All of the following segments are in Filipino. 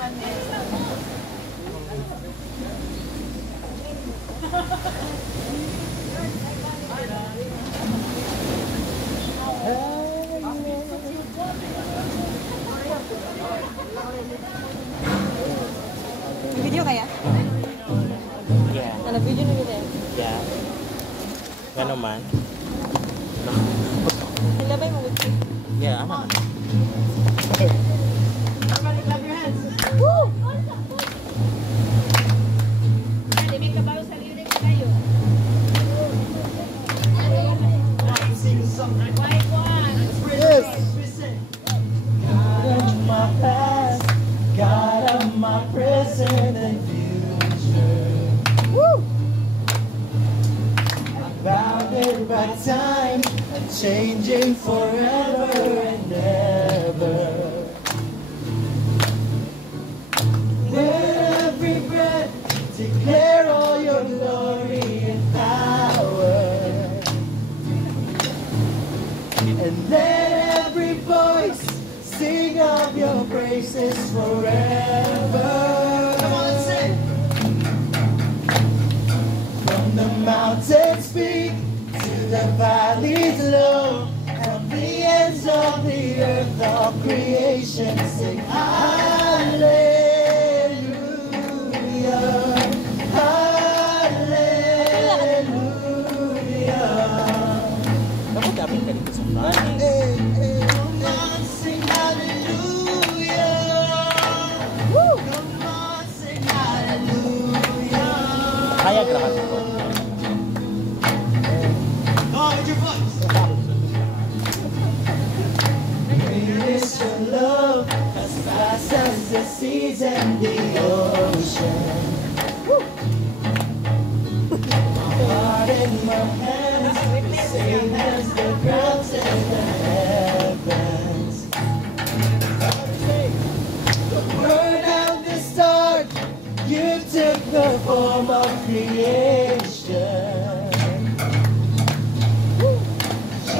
Video kaya? Yeah. Ano video na nila? Yeah. Ano man? Nilabay mo gusto. Yeah, ano man? Everybody clap your hands. Woo! May kabayo sa lirik kayo. Sing a song. White one. Yes. God of my past, God of my present and future. Woo! Bounded by time and changing forever and ever. With every breath, declare all your glory and power. And let every voice sing of your praises forever. Come on, let's sing. From the mountains peak to the valleys low, from the ends of the earth, all creation sing hallelujah. Dapat dapat ka dito sa bahay. Come on, sing hallelujah. Woo! Come on, sing hallelujah. Kaya grabe ko. Oh, with your voice. Great is your love, as vast as the seas and the ocean. My heart and my hands, the same as the grounds and the heavens. The word at the start, you took the form of creation.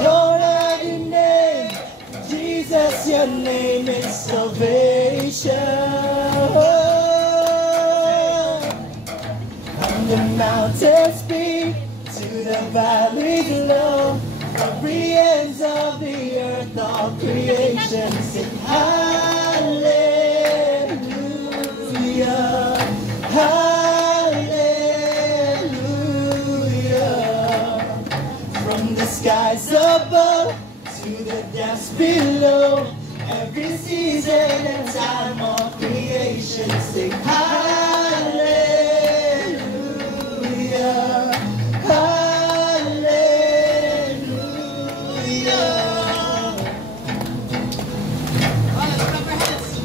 Your mighty name, Jesus, your name is salvation. From the mountains peak to the valleys low, every ends of the earth, all creation sing hallelujah, hallelujah. From the skies above to the depths below, every season and time of creation sing hallelujah, hallelujah. Let's clap our hands.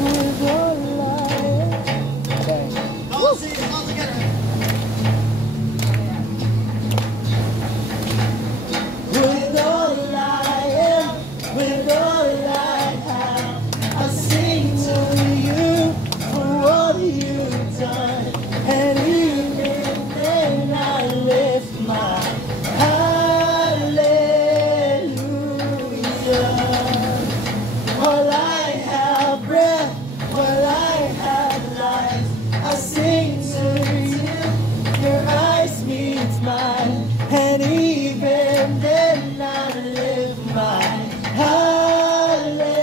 With all all sing it all together. With all I am, with all I have, I sing to you for all you've done. And even then I lift my hallelujah. While I have breath, while I have life, I sing to you, your eyes meet mine, and even then I live my hallelujah.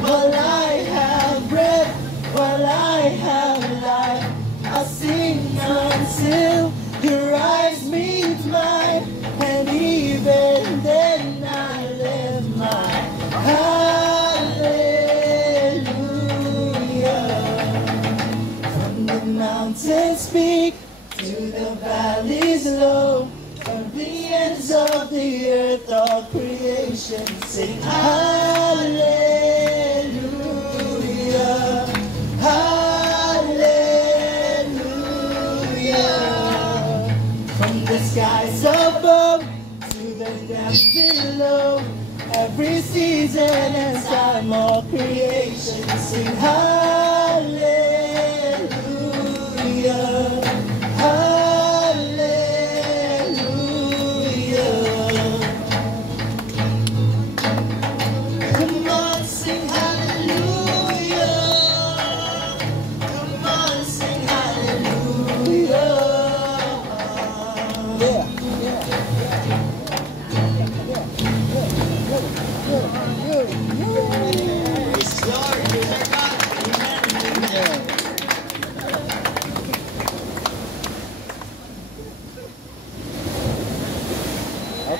While I have breath, while I have life, I sing until your eyes meet mine, and even then I live my hallelujah. From the mountains peak to the valleys low, from the ends of the earth, all creation sing hallelujah, hallelujah. From the skies above to the depths below, every season and time, all creation sing hallelujah, hallelujah.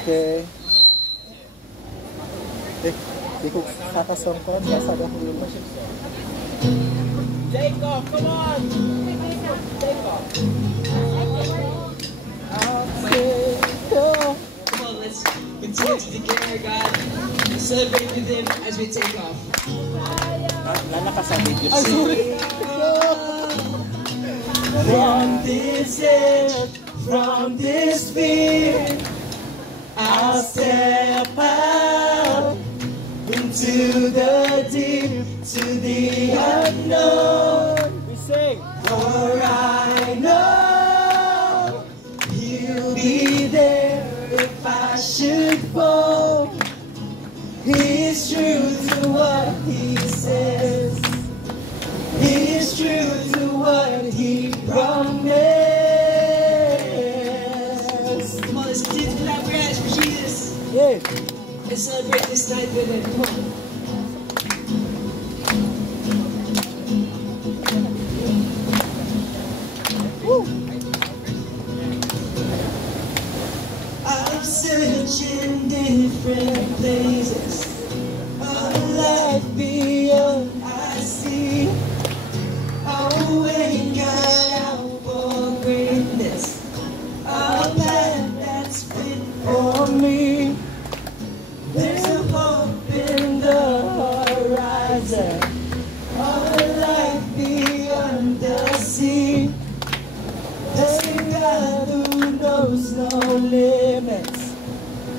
Okay. Di ko kakasongkot. Nasa dahil. Take off, come on! Take off. Come on, let's continue to declare God. Celebrate with Him as we take off. Lalakas ang video. Ay, sorry. From this edge, from this fear, I'll step out into the deep, to the unknown. We sing. For I know He'll be there if I should fall. He's true to what He says. He's true to what He promised. Come on, let's continue to clap your hands for Jesus Yeah. and celebrate this night with Him. Come on. I'm searching different places, a life beyond I see. I'll wait out for greatness, a path that's fit for me. There's a hope in the horizon, a life beyond the sea. There's a God who knows no limits,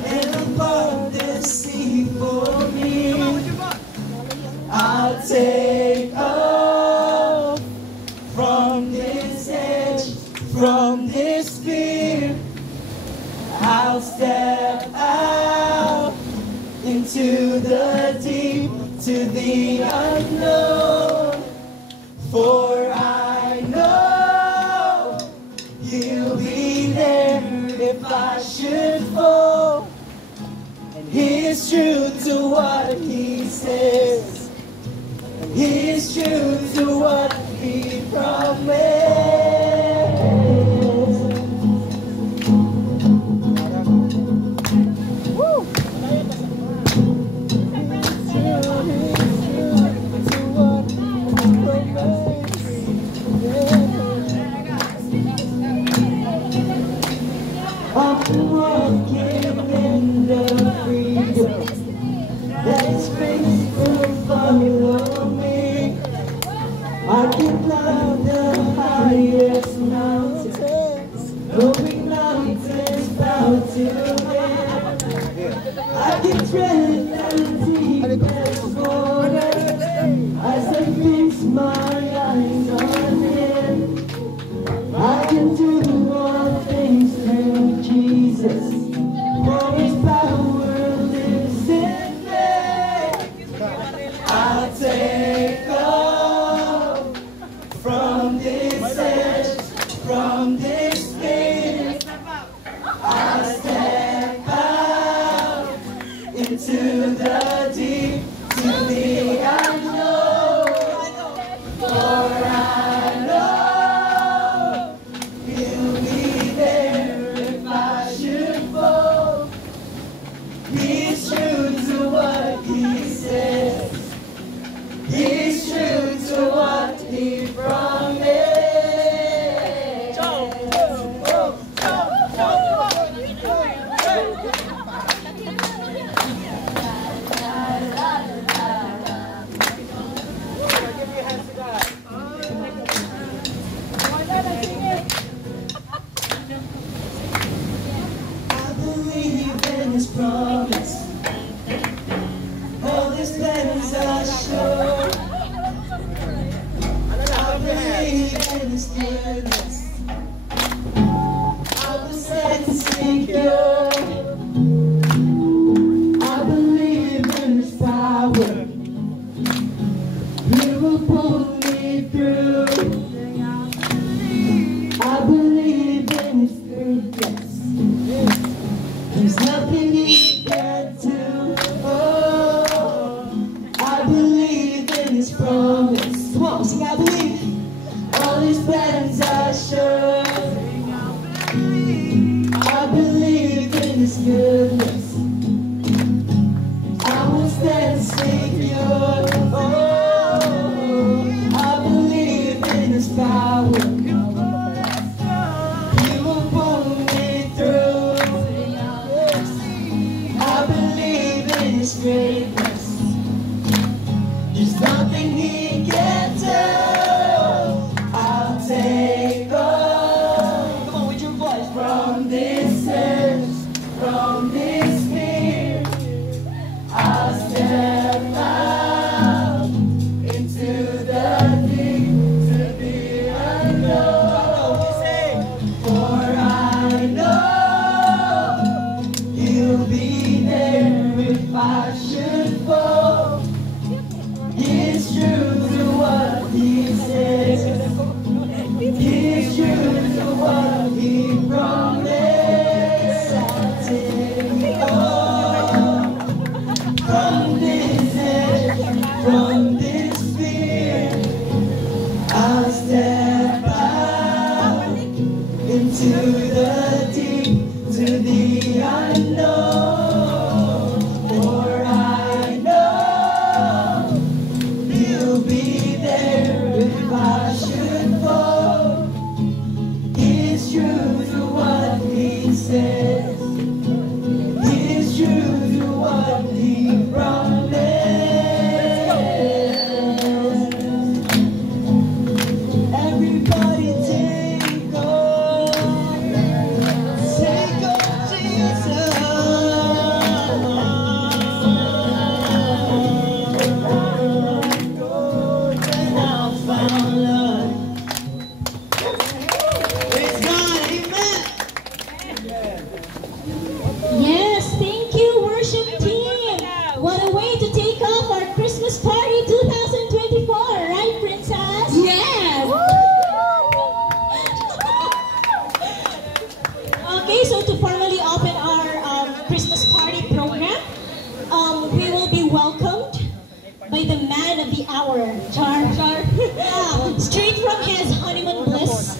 and above the sea for me. I'll take off from this edge, from this fear. I'll step out into the deep, to the unknown. For I know He'll be there if I should fall. And He's true to what He says. And He's true to what He promised. Woo! I'm walking in the freedom that's free to follow me. I can climb the highest mountains, knowing mountains bow to Him. I can tread the deepest waters as I fix my eyes on Him. I can do all things through Jesus, for His power lives in me. I'll take off from this edge, from this pit. I'll step out into the deep, to the unknown. For I know He'll be there if I should fall. He's true to what He says. He's true to what He promised. I believe in His promise. All His plans are sure. I believe in His goodness. I will stand secure. I believe in His power. He will pull me through. I believe in His goodness. There's nothing He can't do. Oh, I believe in His promise. Come on, sing, I believe. All His plans are sure. I believe in His goodness. I will stand secure. Oh, I believe in His power. He will pull me through. I believe in His greatness. There's nothing He can do. I'll take off. Come on with your voice. From this earth, from this fear, I'll step out into the deep, to the unknown. For I know He'll be there if I should fall. He's true to what He says. He's true to what He promised. I'll take off from this edge, from this fear. I'll step out into the deep, to the unknown. For I know He'll be there if I should fall. He's true to what He says. He's true to what He promised. Everybody take off. Take off, Jesus. And I'll find love. Praise God, amen. Yes, thank you, worship team. What a way to take off our Christmas party 2024, right, Princess? Yes. Okay, so to formally open our Christmas party program, we will be welcomed by the man of the hour, Char. Straight from his honeymoon bliss.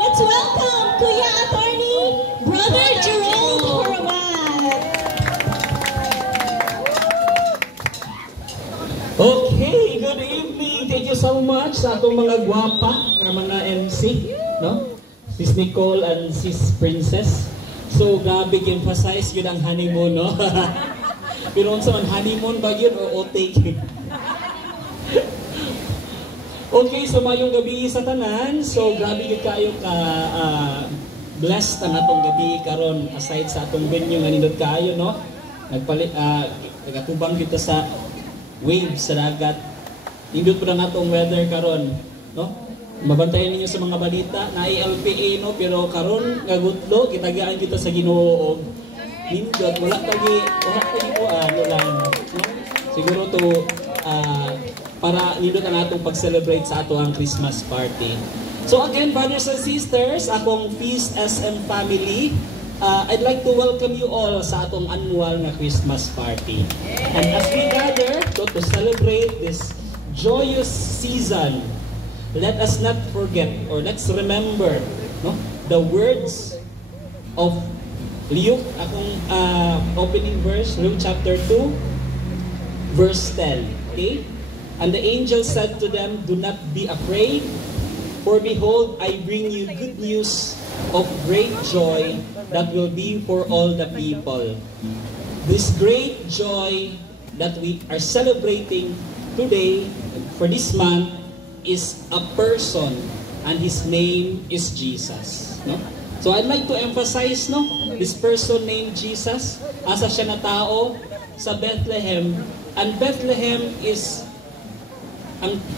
Let's welcome Kuya Attorney, Brother Gerald Horomat. Okay, good evening. Thank you so much sa atong mga gwapa, ng mga MC, no? Sis Nicole and Sis Princess. So, grabe emphasize yun ang honeymoon, no? Pero sa honeymoon ba yun o take it? Okay, so mayong gabi sa tanan. So, grabe yun kayo ka blessed ang atong gabi karon aside sa atong venue nga nindot kayo, no? Nagatubang kita sa waves sa dagat. Nindot po na atong weather karon, no? Mabantayan ninyo sa mga balita na LPA, no? Pero karon gagutlo kitagaan kita sa Ginoo og nindot wala tagi ko ano lang, no? Siguro to para nindot ang atong pag-celebrate sa ato ang Christmas party. So again, brothers and sisters, akong Feast SM family, I'd like to welcome you all sa atong annual na Christmas party. And as we gather to celebrate this joyous season, let us not forget or let's remember, no, the words of Luke, akong opening verse, Luke chapter 2, verse 10. Okay? And the angel said to them, "Do not be afraid, for behold, I bring you good news of great joy that will be for all the people." This great joy that we are celebrating today for this month is a person, and his name is Jesus. No? So I'd like to emphasize, no, this person named Jesus, asa siya na tao sa Bethlehem, and Bethlehem is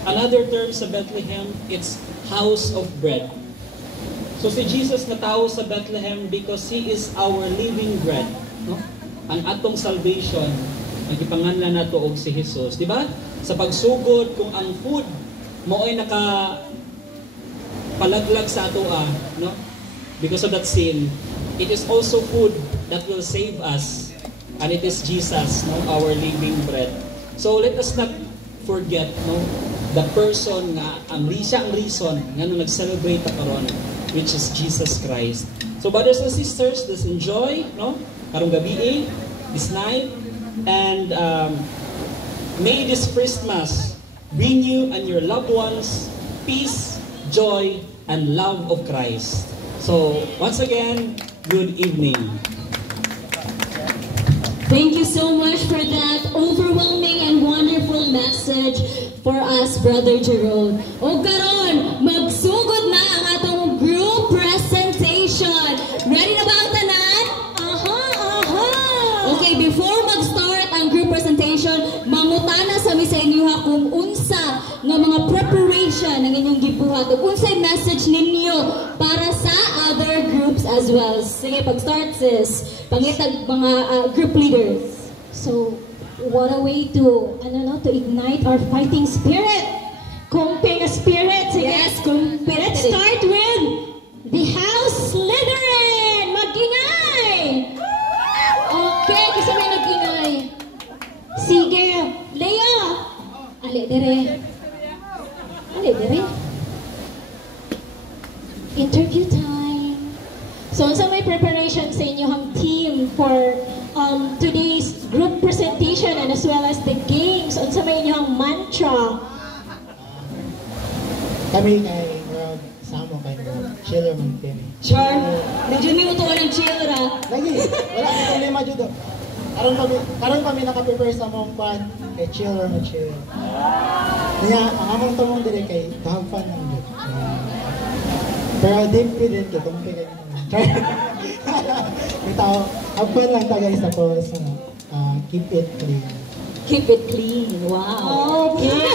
another term sa Bethlehem, it's house of bread. So si Jesus na tao sa Bethlehem because He is our living bread. No? Ang atong salvation, nagipanganlan nato og si Jesus. Di ba? Sa pagsugod, kung ang food mo ay palaglag sa ato no? Because of that sin, it is also food that will save us. And it is Jesus, no? Our living bread. So let us not forget, no, the person nga ang reason nga nung nag-celebrate karon which is Jesus Christ. So brothers and sisters, let's enjoy, no? Karong gabi, this night, and may this Christmas bring you and your loved ones peace, joy, and love of Christ. So once again, good evening. Thank you so much for that overwhelming and wonderful message for us, Brother Jerome. O karon, magsugod na ang atong group presentation. Ready na ba ang tanan? Okay, before mag-start ang group presentation, mangutana sa mi sa inyo ha kung unsa nga mga preparation ang inyong gibuhat ug unsay message ninyo para sa other groups as well. Sige, pag-start sis. Pangitag mga group leaders. So, what a way to, to ignite our fighting spirit. Kumping spirit. Sige, yes, kumping. Let's start with the House Slytherin. Mag-ingay! Okay, kasi may nag-ingay. Sige, Leia. Ali, dire. Interview time. So, sa may preparation sa inyong team for today's group presentation and as well as the games, sa may inyong mantra. Kami kay Samo kay Chiller man kami. Sure. Medyo may utuan ng chiller ha. Lagi, wala na problema dito. Karon kami naka-prepare sa mong pan kay Chiller na Chiller. Kaya ang among tumong dire kay have fun lang dito. Pero deep din kay tumpi kay ito, have fun lang ta guys ako sa keep it clean. Keep it clean. Wow. Okay.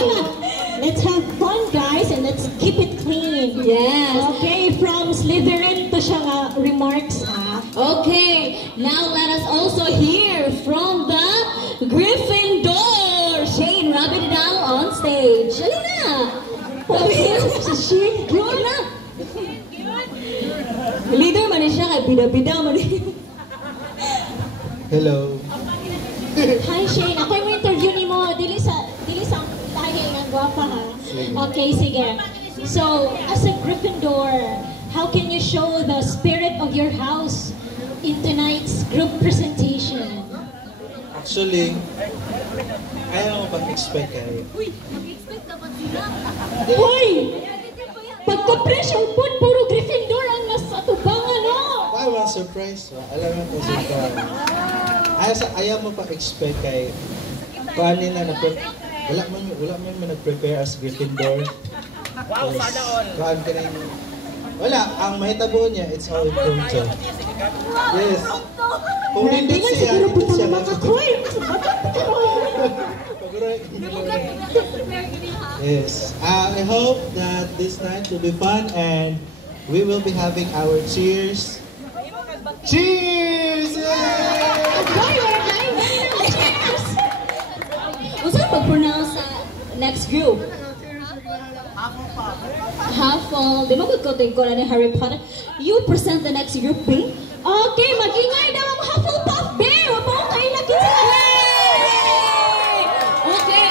Let's have fun, guys, and let's keep it clean. Yes. Okay, from Slytherin to siya remarks, ha? Okay. Now, let us also hear from the Gryffindor. Shane, rub it down on stage. Alina. Si Shane. Good na. Leader man siya, kay bida-bida man. Hello. Hi Shane, ako yung interview ni mo. Dili sa lahi nga gwapa ha. Okay, sige. So, as a Gryffindor, how can you show the spirit of your house in tonight's group presentation? Actually, ayaw mo pag-expect kayo. Uy! Pagka-pressure po, puro Gryffindor ang nasa tubangan, no? Why was surprise? Alam mo ko ayaw mo pag-expect kay paano na wala man nag-prepare as Gryffindor. Wow, sana all. Kaan ka rin. Wala, ang mahitabo niya, it's all impromptu. Yes. Kung hindi siya, yes. I hope that this night will be fun and we will be having our cheers. Cheers! What's up pag-pronounce sa next group? Huffle. Di mo kagkoteng ko na ni Harry Potter. You present the next group, B? Okay, mag-ingay daw ang Hufflepuff, B! Huwag mo kayo lagi sila! Okay,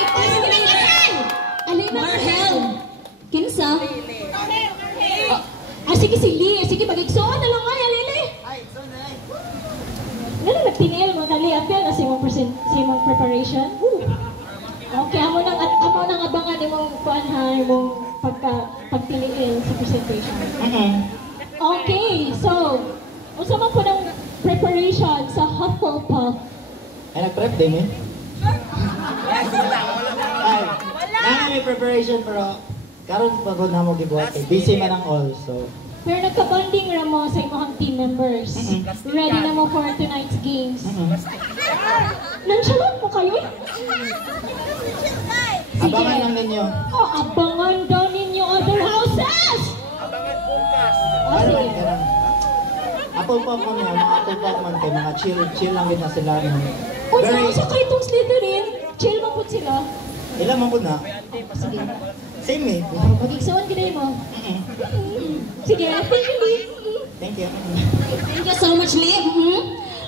Alina Marhel. Kinsa? Sige si Lee. Sige, mag-igsoon na lang kaya, Lili. Ano nagtingil mo, Kali? Apel na si mong preparation? Okay, amo nang abangan imong kuan ha, imong pagtingil sa presentation. Okay, so, unsa man po ng preparation sa Hufflepuff? Ay, nag-prep din eh? Wala! May preparation pero karon pagod na mo gibuhat eh. Busy man ang all, so... Pero nagka-bonding ra mo sa imong team members. Ready na mo for tonight's games. Nonchalant mo kayo? Abangan lang ninyo. Oh, abangan daw ninyo other houses! Abangan bukas. Sige. Apple pop mo niya, mga apple pop man kayo, mga chill lang din na sila. Kung sa kayo itong Slytherin, chill mo po sila. Ilan man po na? Sige. Same eh. Mag-igsawan ka na mo. Sige, thank you, Lee. Thank you. Thank you so much, Lee.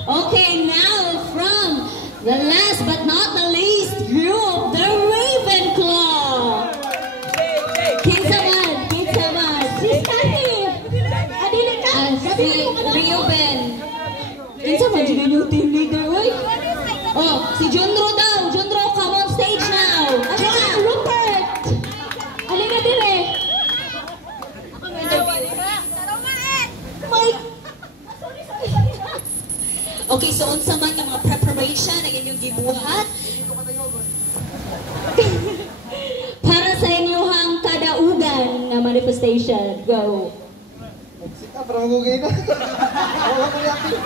Okay, now from the last but not the least group, the Ravenclaw. Kinsa man. Si Stani. Si Reuben. Kinsa man dyan yung team leader, oy? Oh, si Jonro daw. Jonro, come on stage now. John Rupert. Alin na dire. Mike. Okay, so unsa man ang mga preparation ang inyong gibuhat para sa inyong kadaugan na manifestation. Go. Magsika, parang magugay na. Wala ko yakin.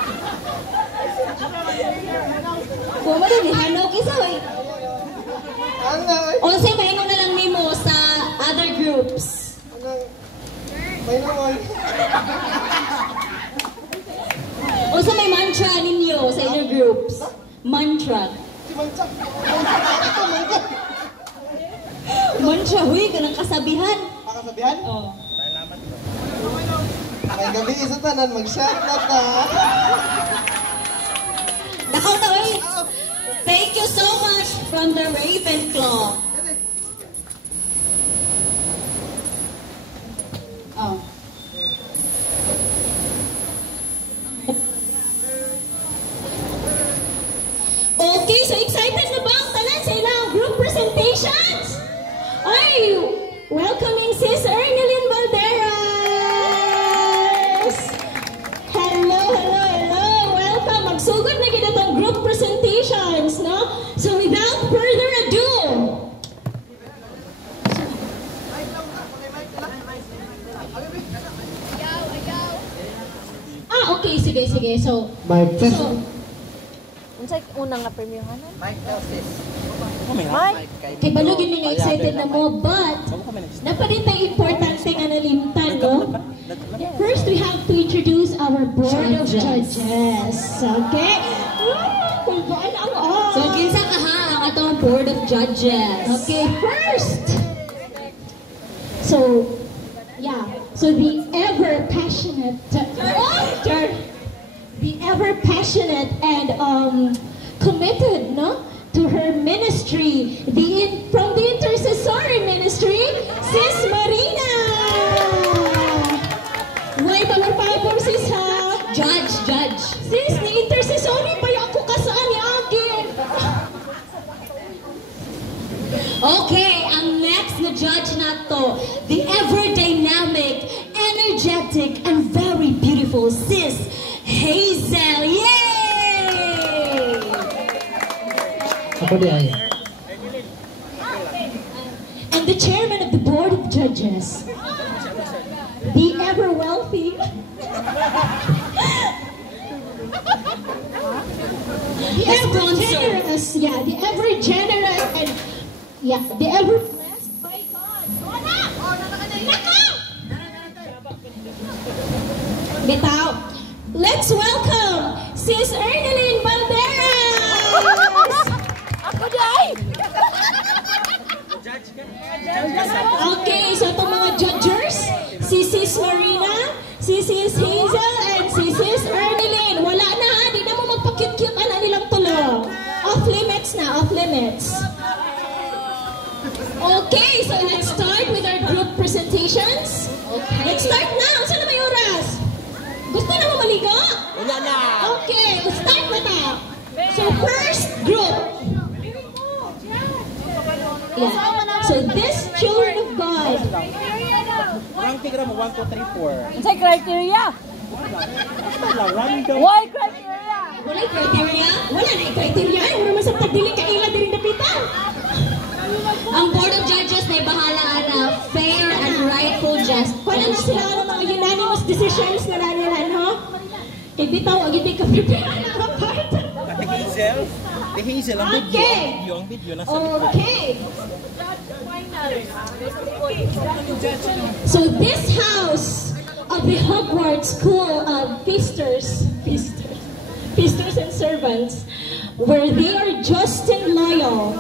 Kung mo din, hanok isa eh. Ano na, ay? O say, maingon na lang nimo sa other groups. Ano? May naman. O sa may mantra ninyo sa other groups. Mantra. Si Manchak. Ito, Manchak. Mantra, huy, kanang kasabihan. Pakasabihan? Oh. May gabi sa tanan, mag-shout out na. Nakaw na, oy. Thank you so much from the Ravenclaw. Oh. Okay, so excited na ba ang tanan sa ilang group presentations? Ay, welcoming Sis Ernelyn Valderas! Hello, hello, hello! Welcome! Magsugod na kita itong group presentations, no? So without further ado, okay, sige. So, Mike test. so Unsay unang nga premierhan? Mike test. Mike. kay balog yun nga excited na mo, but naparitay importante nga nalimtan, no? First, we have to introduce our board of judges. Okay? Kulbaan ang on. So, kinsa ka ha ang atong board of judges? Okay, first. So, yeah. So, the ever-passionate, and committed, no, to her ministry, from the intercessory ministry, Sis Marina. Why power sis ha? Judge. Sis, ni intercessory pa ako kasaan ni Agi. Okay, ang next na judge nato, the ever-dynamic, energetic, and very beautiful Sis Hazel. Yay! Ako di ay. And the chairman of the board of judges, the ever wealthy, the ever generous, the ever generous, and the ever blessed by God. Bitaw. Let's welcome Sis Ernelyn Valderas. Ako day. Okay, so itong mga judgers, si Sis Marina, si Sis Hazel, and si Sis Ernelyn. Wala na ha, di na mo magpa-cute-cute na nilang tulo. Off limits na, off limits. Okay, so let's start with our group presentations. Okay. Let's start now. Saan na may oras? Gusto na mo maligo? Wala na! Okay, let's start na ta. So first group. Yeah. So this children of God. Rank figure mo, 1, 2, 3, 4. Unsay criteria? Random. Why criteria? Wala criteria? Wala na criteria. Wala man sa pagdili ka ila din dapitan. Ang board of judges may bahala na fair and rightful justice. Wala na sila ang mga unanimous decisions na nila, no? Hindi tao, hindi ka prepare na ang part. Ate Hazel? Ate Hazel, ang video. Okay. Ang video nasa likod. Okay. So this house of the Hogwarts School of Feasters and Servants, where they are just and loyal,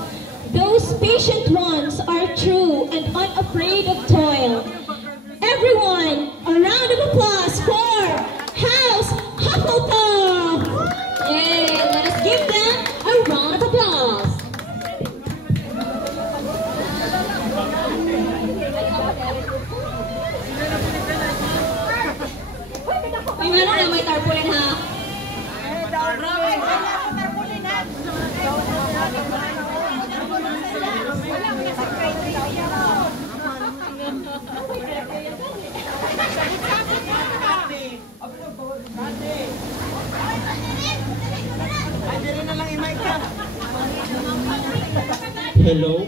those patient ones are true and unafraid of toil. Everyone, a round of applause for House Hufflepuff! Yay! Let us give them a round of applause. May ano na may tarpaulin ha? Hello?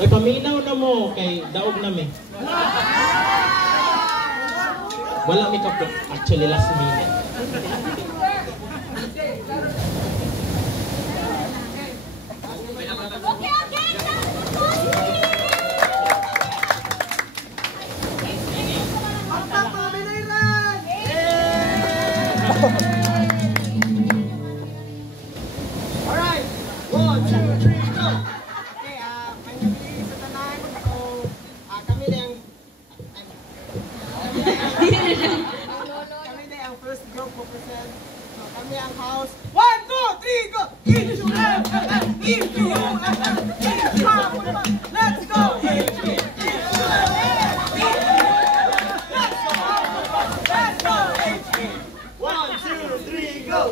Ay, paminaw na mo kay daog namin. Wala may kaplo. Actually, last minute. Alright, 1, 2, 3, go! Okay, may nabili sa tanan. So, kami na yung... kami na yung first group po present. So, kami ang house. 1, 2, 3, go! Into FM! Into FM! Let's go! Let's go! 1, 2, 3, go!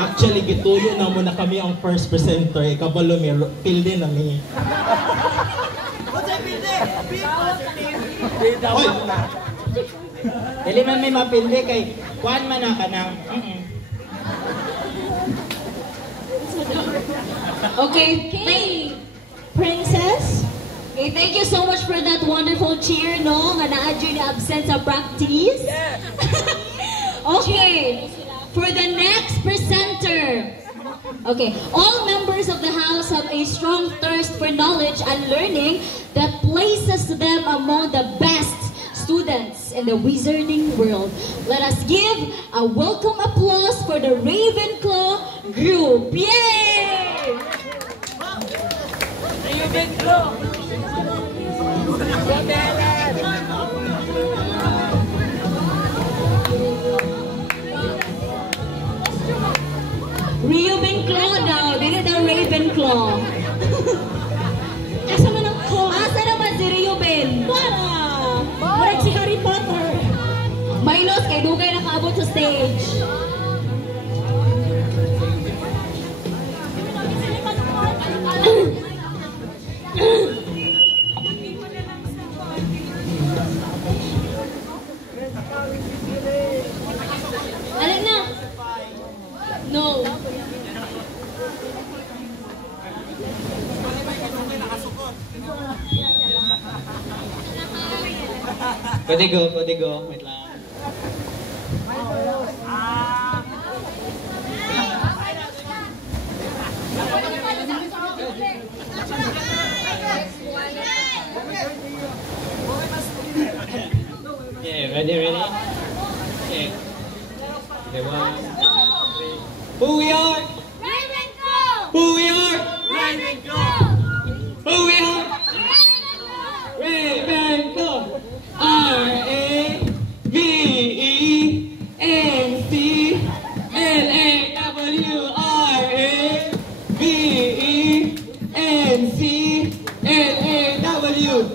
Actually, gituyo na muna kami ang first presenter. Kabalo mi, pilde na mi. Hoy! Dili man may mapilde kay kuan man na ka ng... Okay, Princess. Okay, thank you so much for that wonderful cheer, no? Nga na-adyo na absent sa practice. Okay, for the next presenter. Okay, all members of the house have a strong thirst for knowledge and learning that places them among the best students in the wizarding world. Let us give a welcome applause for the Ravenclaw group. Yay! Ravenclaw! Ravenclaw daw, dili daw Ravenclaw. Asa man ang claw? Asa naman si Reuben? Para! Murag si Harry Potter. Milos, kay dugay nakaabot sa stage. Alin na? No. Pwede go. Wait lang. Yeah, ready? Okay. Okay, 1, 2, 3. Who we are? Ravenclaw! Who we are? Ravenclaw! Who we are? Ravenclaw. Ravenclaw.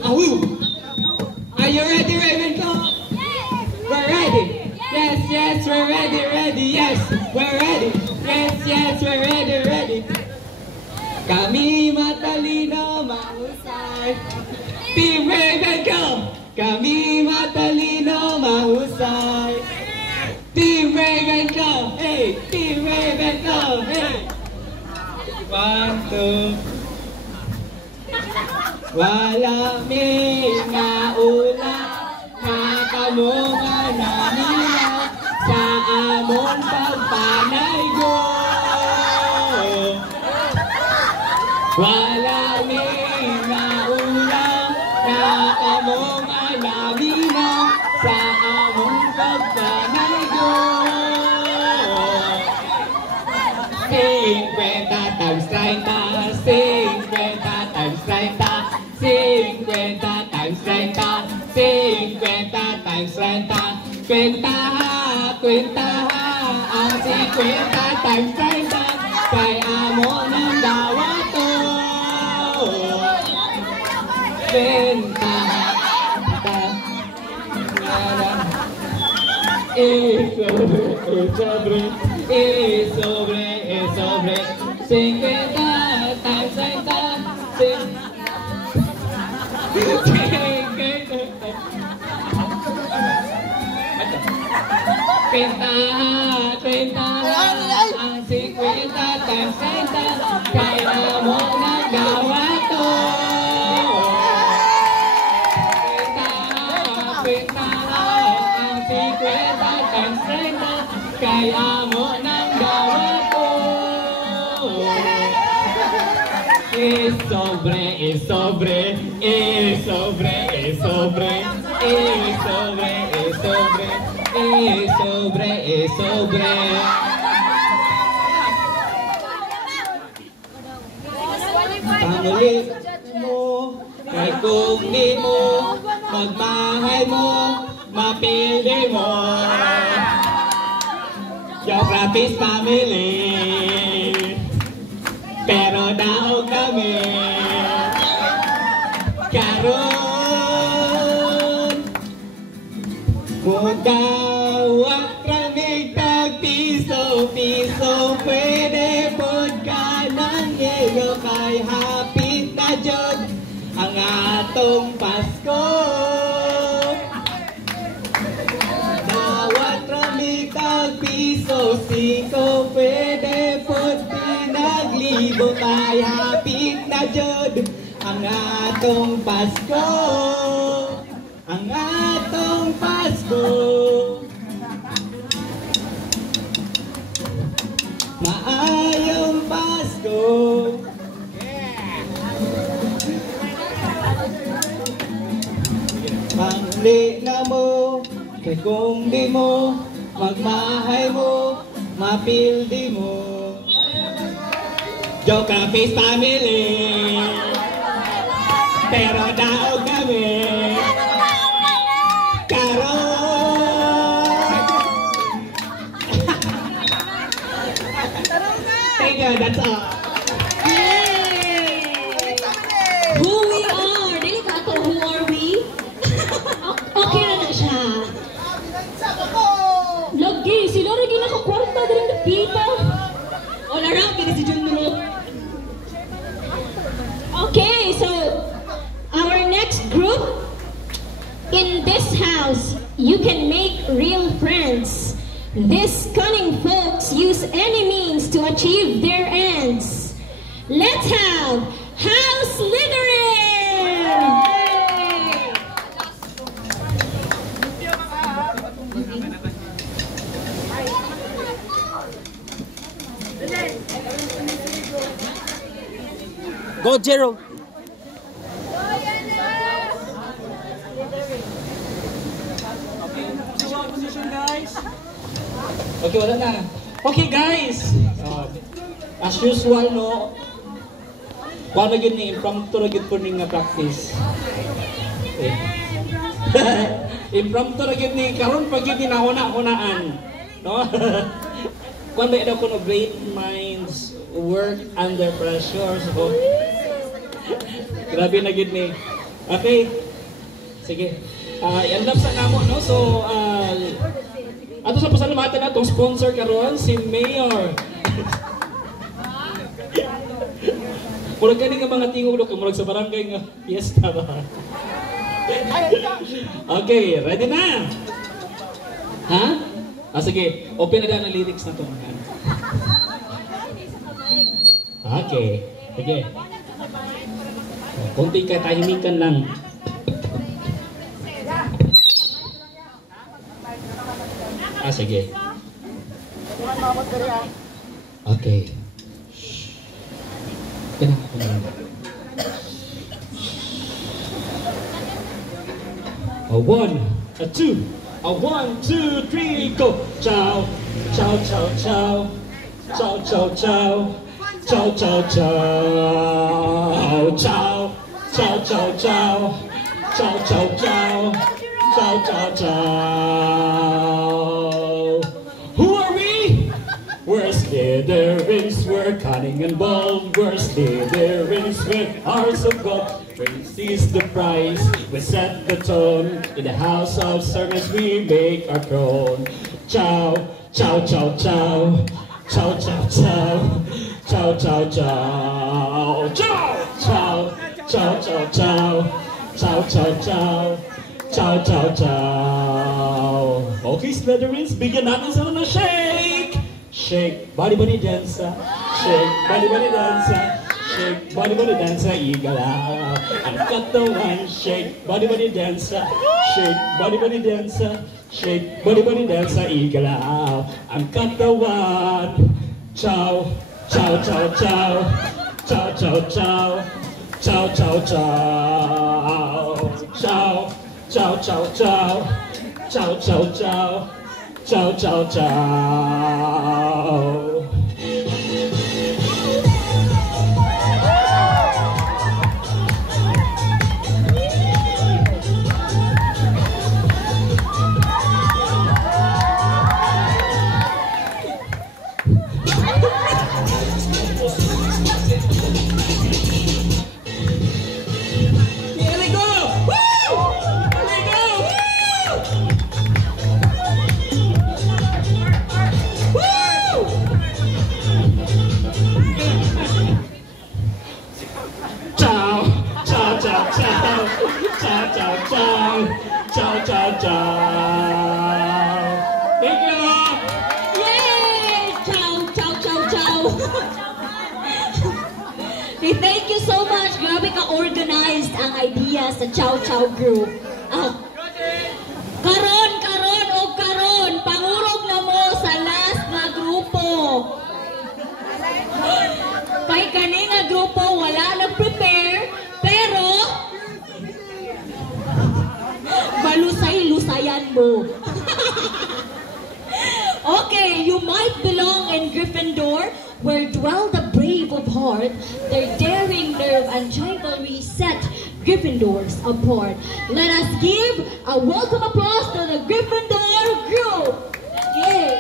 Ahoo! Are you ready, Ravenclaw? We're ready. Yes, yes, we're ready, ready. Yes, we're ready. Yes, yes, we're ready, ready. Kami matalino, mahusay. Team Ravenclaw. Kami matalino, mahusay. Team Ravenclaw. Hey, Team Ravenclaw. Hey. 1, 2. Wala mi nga ulan, nga kamunga namin sa amon pagpanay ko. Wala mi nga ulan, nga kamunga namin sa amon pagpanay ko. 50 times 30, 50 times 30. 50 times 30, 50 times 30, kwentaha, kwentaha, ang 50 times 30, kay amo ng dawato. Kwentaha, sobre, sobre, 50 times 30, Kwentaha ang 50 times 30, kaya mo nagawa to. Kwentaha ang 50 times 30, kaya mo nagawa to. Sobre, sobre, sobre, sobre, sobre, sobre. Sobre, sobre. Pangulit mo, kay kung di mo, magmahay mo, mapili mo. Geography's family, pero daog kami. Karon, mudawat ramig tag-piso-piso, pwede pod ka ng iyo kay hapit na jud ang atong Pasko. Dawat ramig tag-piso-piso, pwede pod pinaglibo kay hapit na jud ang atong Pasko. Ang atong Pasko. Maayong Pasko. Pangli na mo, kay kung di mo, magmahay mo, mapildi mo. Geography's family, pero daog kami. Thank you, that's all. Who we are? Dili ka to, who are we? Okay na siya. Lagi, sila rin ginakakwarta din na pita. All around, kini si Junro. Okay, so our next group in this house, you can make real friends. These cunning folks use any means to achieve their ends. Let's have House Slytherin! Go, Jero. Position, guys. guys? Okay, wala na. Okay, guys. As usual, no? Kung na yun ni, impromptu na yun po nga practice. Okay. Impromptu na yun ni, karon pag yun ni nauna-unaan. No? Kung na yun ako no, great minds work under pressure. So, grabe na yun ni. Okay. Sige. Iandap sa namo, no? So, ato sa pasalamatan na itong sponsor karon si Mayor. Murag ka nga mga tingog no, murag sa barangay nga fiesta ba? Okay, ready na? Ha? Sige, open na ang lyrics na ito. Okay, sige. Kunti ka, tahimikan lang. Sige. Okay. A one, a two, a 1, 2, 3, go. Ciao, ciao, ciao, ciao, ciao, ciao, ciao, ciao, ciao, ciao, ciao, ciao, ciao, ciao, ciao, ciao, ciao, ciao, ciao, ciao. Who are we? We're Slytherins, we're cunning and bold. We're Slytherins with hearts of gold. Prince is the prize, we set the tone. In the house of servants we make our throne. Ciao, ciao, ciao, ciao. Ciao, ciao, ciao. Ciao, ciao, ciao. Ciao, ciao, ciao, ciao, ciao. Ciao, ciao, ciao. Ciao, ciao, ciao. Okay, Slytherins, bigyan natin sila na shake. Shake, body, body, dancer. Shake, body, body, dancer. Shake, body, body, dancer, igala. Ang katawan, shake, body, body, dancer. Shake, body, body, dancer. Shake, body, body, dancer, igala. Ang katawan. Ciao, ciao, ciao, ciao. Ciao, ciao, ciao. Ciao, ciao, ciao. Ciao, ciao, ciao, ciao. Ciao, ciao, ciao. Ciao, ciao, ciao. Ciao, ciao, ciao. Thank you. Yay! Ciao, ciao, ciao, ciao. Hey, thank you so much. Grabe ka-organized ang idea sa Chow Chow Group. Karon, pangurog na mo sa last na grupo. Kay kani nga grupo, wala nag-prepare, pero malusay-lusayan mo. Okay, you might belong in Gryffindor, where dwell the brave of heart. Their daring nerve and chivalry set Gryffindors apart. Let us give a welcome applause to the Gryffindor group. Yay!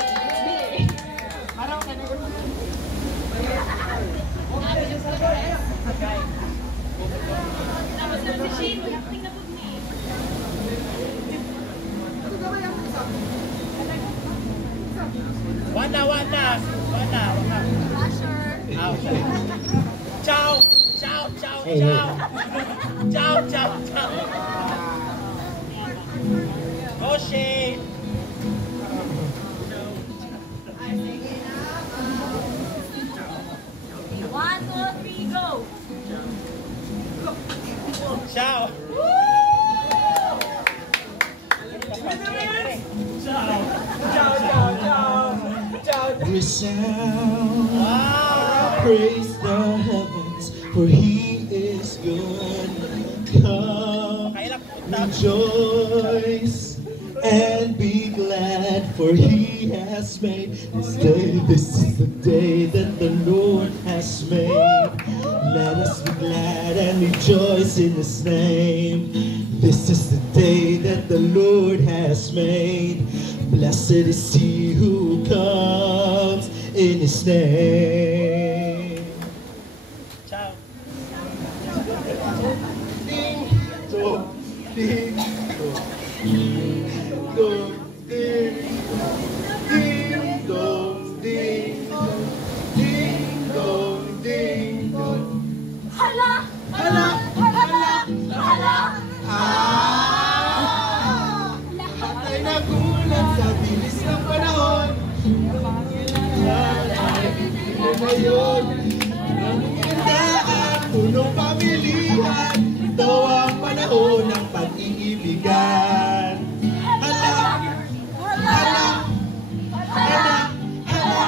Wanda. Ciao. Koshi. 1, 2, 3, go. Ciao. Resound, praise the heavens, for He is good. Come, rejoice, and be glad, For He has made this day. This is the day that the Lord has made. Let us be glad and rejoice in His name. This is the day that the Lord has made. Blessed is He who comes in His name. Ciao. Ding dong, ding dong, ding dong, ding dong. Hala! Hala! Hala! Hala! Lahat ay nagulat sa bilis ng panahon. Ngayon, ang gandaan, punong pamilihan. Ito ang panahon ng pag-iibigan. Hala! Hala! Hala! Hala!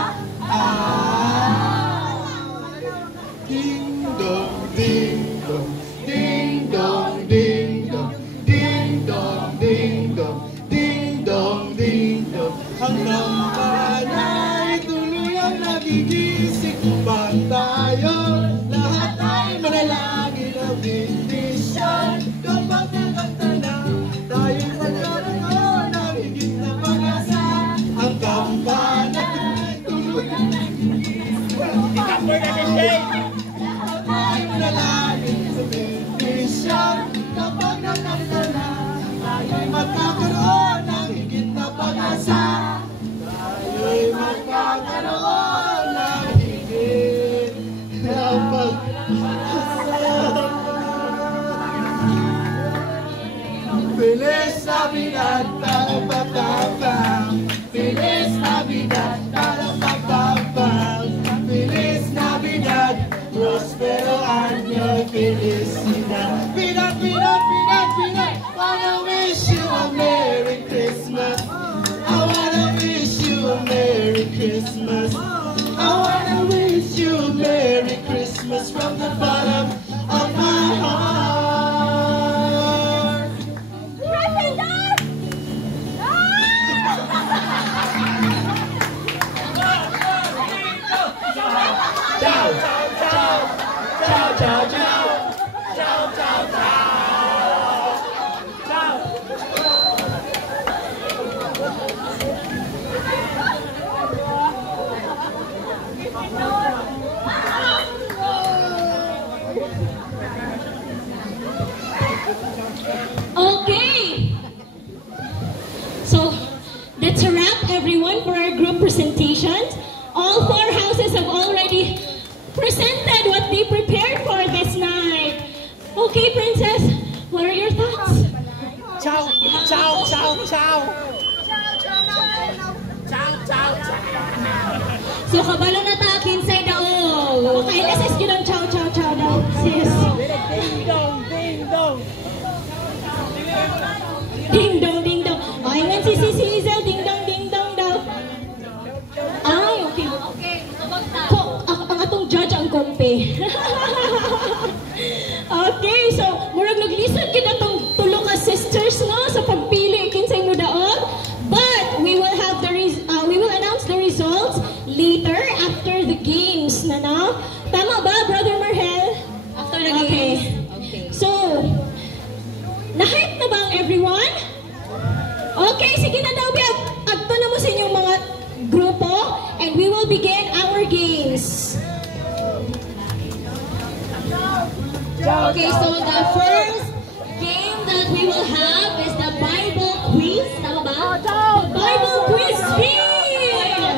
Ding dong, ding dong, ding dong, ding dong, ding dong, ding dong, ding dong, ding dong. Hanggang panay tuluyang nagigising pa tayo. Lahat ay manalangin ng bendisyon. Kapag nakanta na, tayo'y magkaroon ng higit na pag-asa. Ang kampana tuluyang nagigising pa tayo. Ay manalangin sa bendisyon. Kapag nakanta na, tayo'y magkakaroon ng higit na pag-asa. Tayo'y magkakaroon ng higit na pag-asa. Feliz Navidad, palapapapam. Feliz Navidad, palapapapam. Feliz Navidad, prospero año, felicidad. Pina, pina, pina, pina. Wanna wish you a Merry Christmas. I wanna wish you a Merry Christmas. I wanna wish you a Merry Christmas from the bottom of my heart. Gryffindor! Ciao! Ciao! Ciao, ciao, ciao! Ciao, ciao, ciao! Ciao! Okay. So that's a wrap, everyone, for our group presentations. All four houses have already presented what they prepared for this night. Okay, Princess, what are your thoughts? Ciao! Ciao! Ciao! Ciao! Ciao! Ciao! So kabalo na ta, kinsay daw. Okay, let's yun ang chow chow chow daw, sis. Ding dong! Ding dong! Ding dong, ding dong. Ay, nga si Hazel, ding dong daw. Ay, okay. Okay, abag ta. Ang atong judge ang kompe. Okay, so murag naglisod kita tong tulo ka sisters no sa pagpili kinsay mo daon. But we will have we will announce the results later after the games na no. Tama ba, Brother Marhel? After the Okay. games. Okay. So, na-hype na ba ang everyone? Okay, sige na daw, Biag. Agto na mo sa inyong mga grupo and we will begin our games. Okay, so the first game that we will have is the Bible quiz. Tama ba? The Bible Quiz Bee!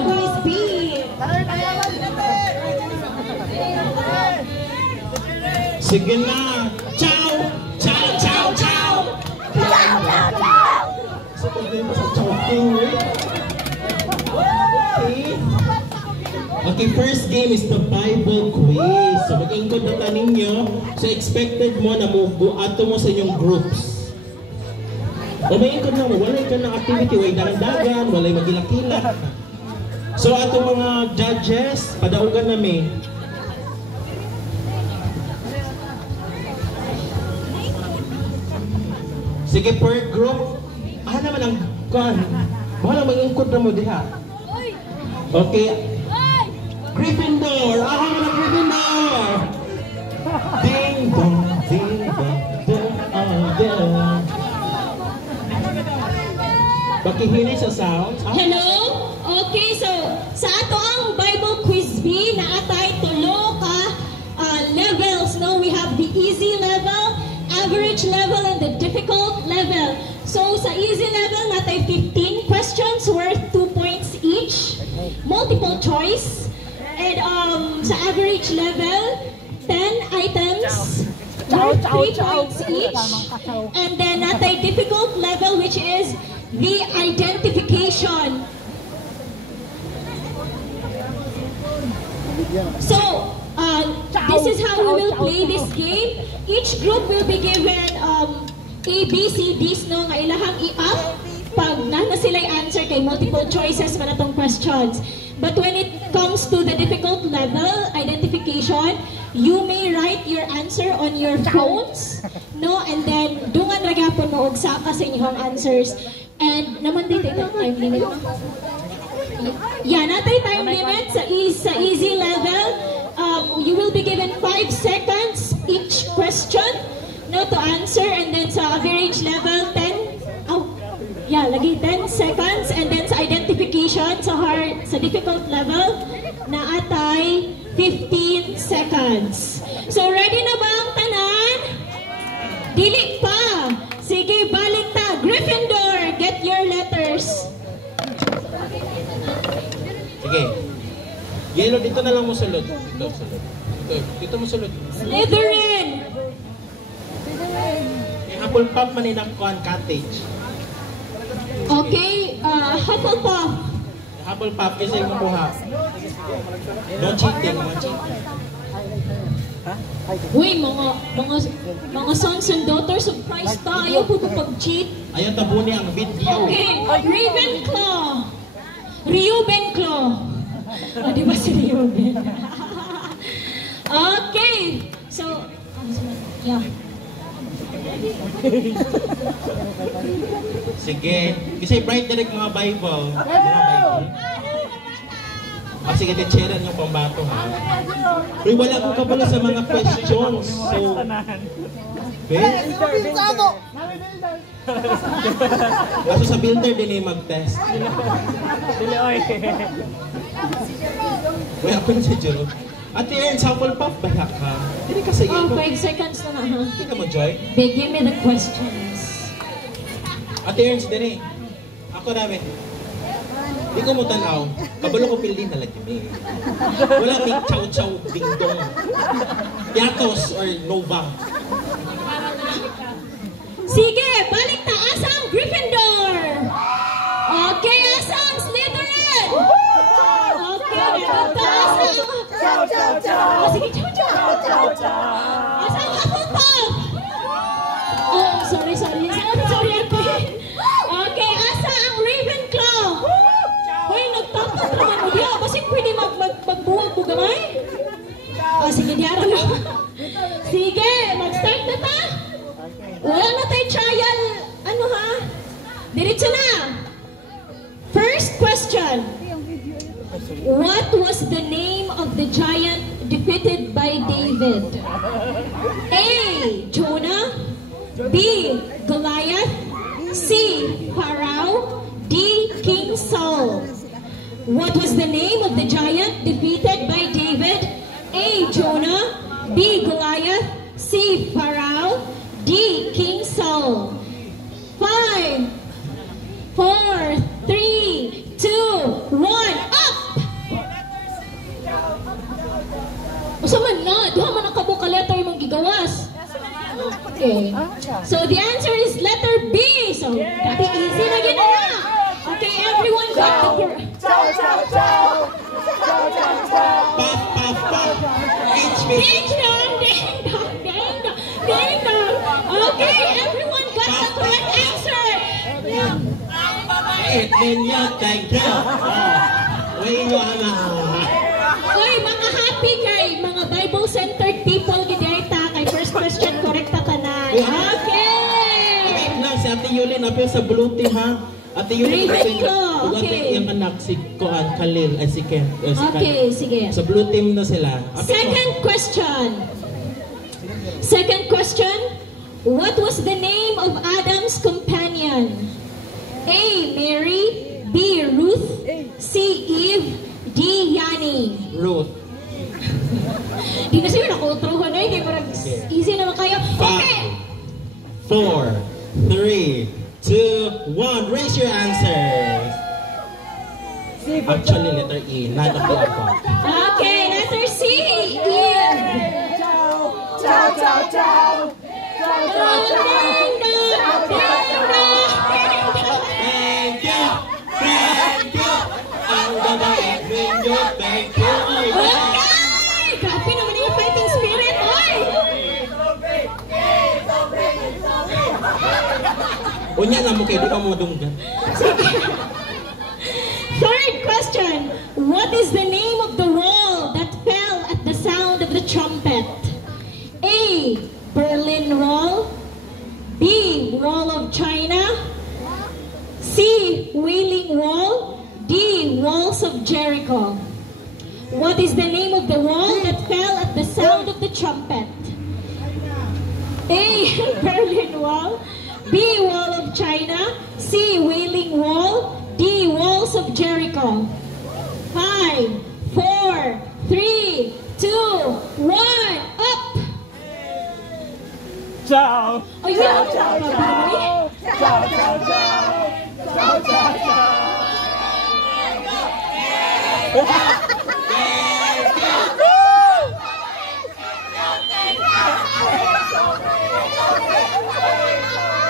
Quiz Bee! Sige na! Ciao! Ciao, ciao, ciao! Sa problema sa choking, Okay, first game is the Bible quiz. So, mag-ingkod na ta ninyo. So, expected mo na ato mo sa inyong groups. O may ingkod na mo, walay ka ng activity, walay dagan-dagan, walay magilakila. So, ato mga judges, padaugan namin. Sige, per group, naman ang Wala mag-ingkod na mo diha. Okay. Gryffindor! Aha mo na Gryffindor! Ding dong, ding dong, ding dong. Bakihini sa sound. Hello? Okay, so sa ato ang Bible Quiz B na atay tulo ka levels, no? We have the easy level, average level, and the difficult level. So sa easy level, natay 15 questions worth 2 points each, multiple choice. And sa average level, 10 items worth 3 points each. And then natay difficult level, which is the identification. So, this is how we will play this game. Each group will be given A, B, C, D's no nga ilahang i-up pag na sila'y answer kay multiple choices man atong questions. But when it comes to the difficult level, identification, you may write your answer on your phones, no? And then, dungan ragyapon mo og saka sa inyong answers. And naman dito time limit. Yeah, natay time limit sa easy level. You will be given 5 seconds each question, no, to answer. And then sa average level, 10 seconds. And then sa identification, sa difficult level, na atay 15 seconds. So ready na ba ang tanan? Dili pa. Sige, balik ta. Gryffindor, get your letters. Sige. Yellow, dito na lang mo sulod. Dito mo sulod. Slytherin. Yung Hufflepuff man inang cottage. Okay, Hufflepuff. Hufflepuff kasi yung makuha. No cheating, no cheating. Uy, mga sons and daughters of Christ tayo po pag-cheat. Ayaw tabuni ang video. Okay, Ravenclaw. Reubenclaw. Di ba si Reuben? Okay, so, yeah. Sige. Kasi bright direct mga Bible. Sige, techeran yung pambato ha. Uy, wala ko kabalo sa mga questions. So, Ben? Kaso sa builder din yung mag-test. Uy, ako na si Joe. Ate Ernst, Hufflepuff, bayak ka. Hindi ka sa iyo. 5 seconds na na, ha? Hindi ka mo, Joy. Begin me the questions. Ate Ernst, din eh. Ako namin. Hindi ko mo tanaw. Kabalo ko pildin na lagi eh. Wala big chow-chow, ding-dong. Yatos or Nova. Sige, balik na asang Gryffindor. Okay, asang Slytherin. Okay, nandito asang. Oh, sige, chow-chow. Asang Hufflepuff. Oh, sorry, Ate. Okay, asang Ravenclaw. Hoy, nagtapos naman mo diya. Kasi pwede magbuwag mo gamay. Oh, sige, diara na. Sige, mag-start na ta. Wala na tayo trial. Ano ha? Diretso na. First question. What was the name of the giant defeated by David? A. Jonah. B. Goliath. C. Pharaoh. D. King Saul. What was the name of the giant defeated by David? A. Jonah. B. Goliath. C. Pharaoh. D. King Saul. 5, 4, 3, 2, 1, up! Usa man na, duha man ang kabuka letter yung gigawas. Okay. So the answer is letter B. So, kati easy na gina na. Okay, everyone got the correct. Puff, puff, puff. Ding dong, ding dong, ding dong, ding dong. Okay, everyone got the correct answer. Thank you. Wait, Oy, mga happy kay mga Bible-centered people giderita kay first question correct ta tanan. Okay. Wait lang, si Ate Yulin apil sa blue team ha. Ate yun Ravenclaw, okay. yung anak si Koan, Khalil, ay si Ken. Okay, sige. Sa blue team na sila. Second question. What was the name of Adam's companion? A. Mary, B. Ruth, C. Eve, D. Yani. Ruth. Di na sa'yo nakutrohan na yun. Easy naman kayo. Okay! 4, 3, 2, 1. Raise your answers. Actually, letter E, not of the above. Okay, letter C. Eve. Ciao, ciao, ciao, ciao. Ciao, ciao, ciao. Thank you! Thank you! Ang babae ninyo, thank you! Okay! Grabe naman yung fighting spirit, oy! Unya na mo kayo, di ka mo dunggan. Third question. What is the name of the wall that fell at the sound of the trumpet? A. Berlin Wall, B. Wall of China, C. Wailing Wall, D. Walls of Jericho. What is the name of the wall that fell at the sound of the trumpet? A. Berlin Wall, B. Wall of China, C. Wailing Wall, D. Walls of Jericho. 5, 4, 3, 2, 1, up! Ciao. Oh, yeah. Ciao, ciao. Ciao, ciao, ciao. Ciao, ciao, ciao.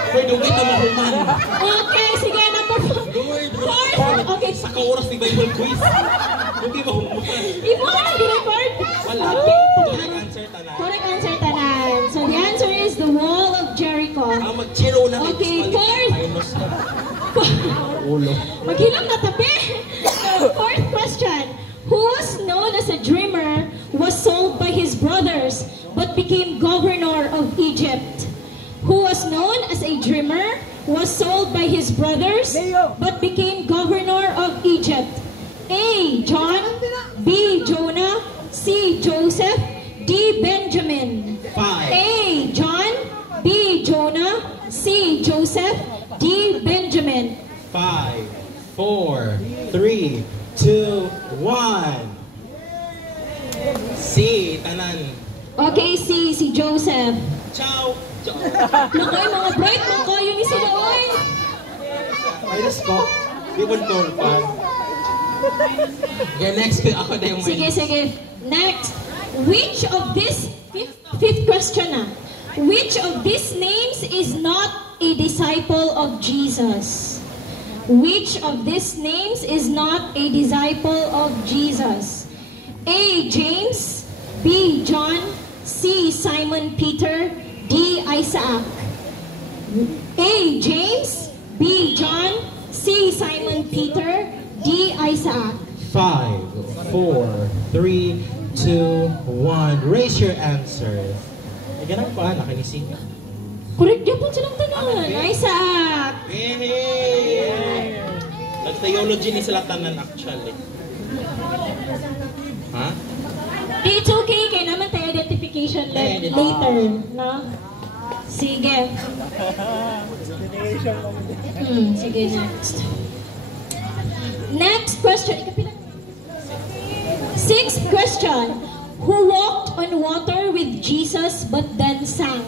Uy, dugit na mahuman. Okay, sige, number 4. Okay, Sa kauras ni Bible quiz. Dugit mahuman. imo ka lang di-record. Wala. Correct answer tanan. Correct answer, tanan. So the answer is the Wall of Jericho. Ang mag-zero na Okay, fourth. Minus na. Ulo. Maghilang na tabi. So, fourth question. Who was known as a dreamer was sold by his brothers but became governor of Egypt? Who was known as a dreamer was sold by his brothers but became governor of Egypt? A. John, B. Jonah, C. Joseph, D. Benjamin. 5, A. John, B. Jonah, C. Joseph, D. Benjamin. 5, 4, 3, 2, 1. Si tanan. Okay, si Joseph. Ciao. Nakay mga break, mga kayo ni sila, oy. Minus ko. Di control pa. Okay, next ako na yung Sige. Next. Which of this, fifth question na. Which of these names is not a disciple of Jesus? Which of these names is not a disciple of Jesus? A. James, B. John, C. Simon Peter, D. Isaac. A. James, B. John, C. Simon Peter, D. Isaac. 5, 4, 3, 2, 1. Raise your answers. Ay, ganun pa, nakinising. Correct niyo po silang tanan. Isaac. Hey! Nag-theology ni sila tanan actually. Ha? It's okay, kaya naman tayo identification later, no? Sige. Sige, next. Next question. Sixth question. Who walked on water with Jesus but then sank?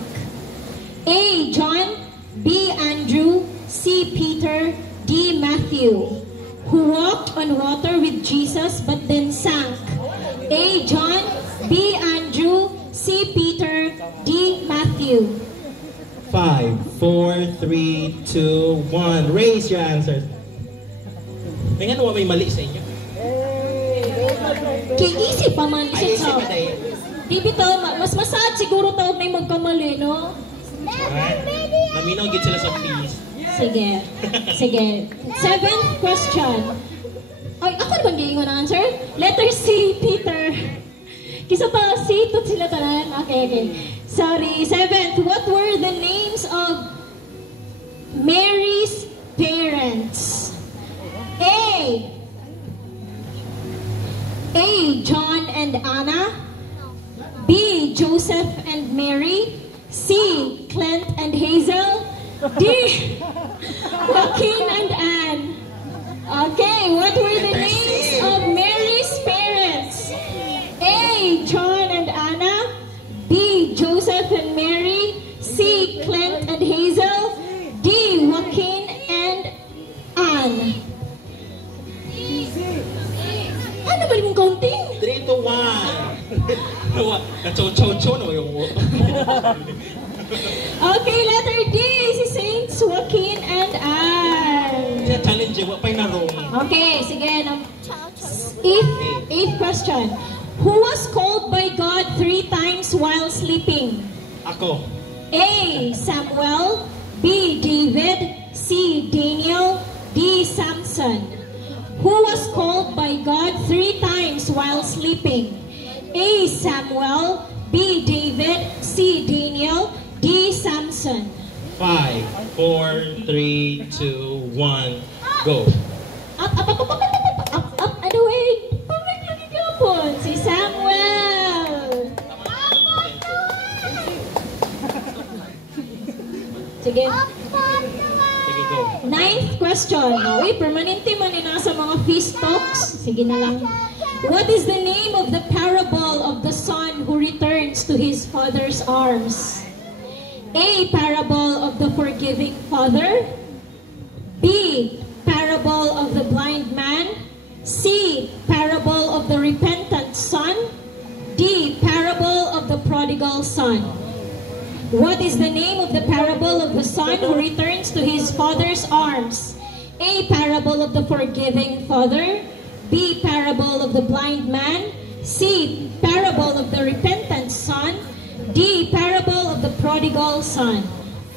A. John, B. Andrew, C. Peter, D. Matthew. Who walked on water with Jesus but then sank? A. John, B. Andrew, C. Peter, D. Matthew. 5, 4, 3, 2, 1. Raise your answers. Tingnan mo may mali sa inyo. Kay easy pa man Ay, siya isip ka tayo. Di bito, mas masad siguro tawag na yung magkamali, no? Naminaw gid sila sa fees. Sige. Seventh question. Ay, ako bang giingon ang answer? Letter C, Peter. Kisa pa, C, tot sila tanan. Okay. Sorry. Seventh, what were the names of Mary's parents? John and Anna. B. Joseph and Mary. C. Clint and Hazel. D. Joaquin and Anne. Okay, what were the names of Mary's parents? A. John and Anna. B. Joseph and Mary. C. Clint and Hazel. D. Joaquin and Anne. Ano ba yung counting? 3 to 1. Nachow-chow na yung Okay, letter D. Si Saints Joaquin and Anne. challenge wa pa'y narong. Okay, sige. Eighth question. Who was called by God 3 times while sleeping? Ako. A. Samuel. B. David. C. Daniel. D. Samson. Who was called by God 3 times while sleeping? A. Samuel. B. David. C. Daniel. D. Samson. 5, 4, 3, 2, 1, go. Up, up, up, up, up, up, up, up, and away. Perfect lagi kapon. Si Samuel. Sige. Sige, go. Ninth question. Uy, permanente man ina sa mga feast talks. Sige na lang. What is the name of the parable of the son who returns to his father's arms? A. Parable of the forgiving father. B. Parable of the blind man. C. Parable of the repentant son. D. Parable of the prodigal son. What is the name of the parable of the son who returns to his father's arms? A. Parable of the forgiving father. B. Parable of the blind man. C. Parable of the repentant son. D. Parable of the prodigal son.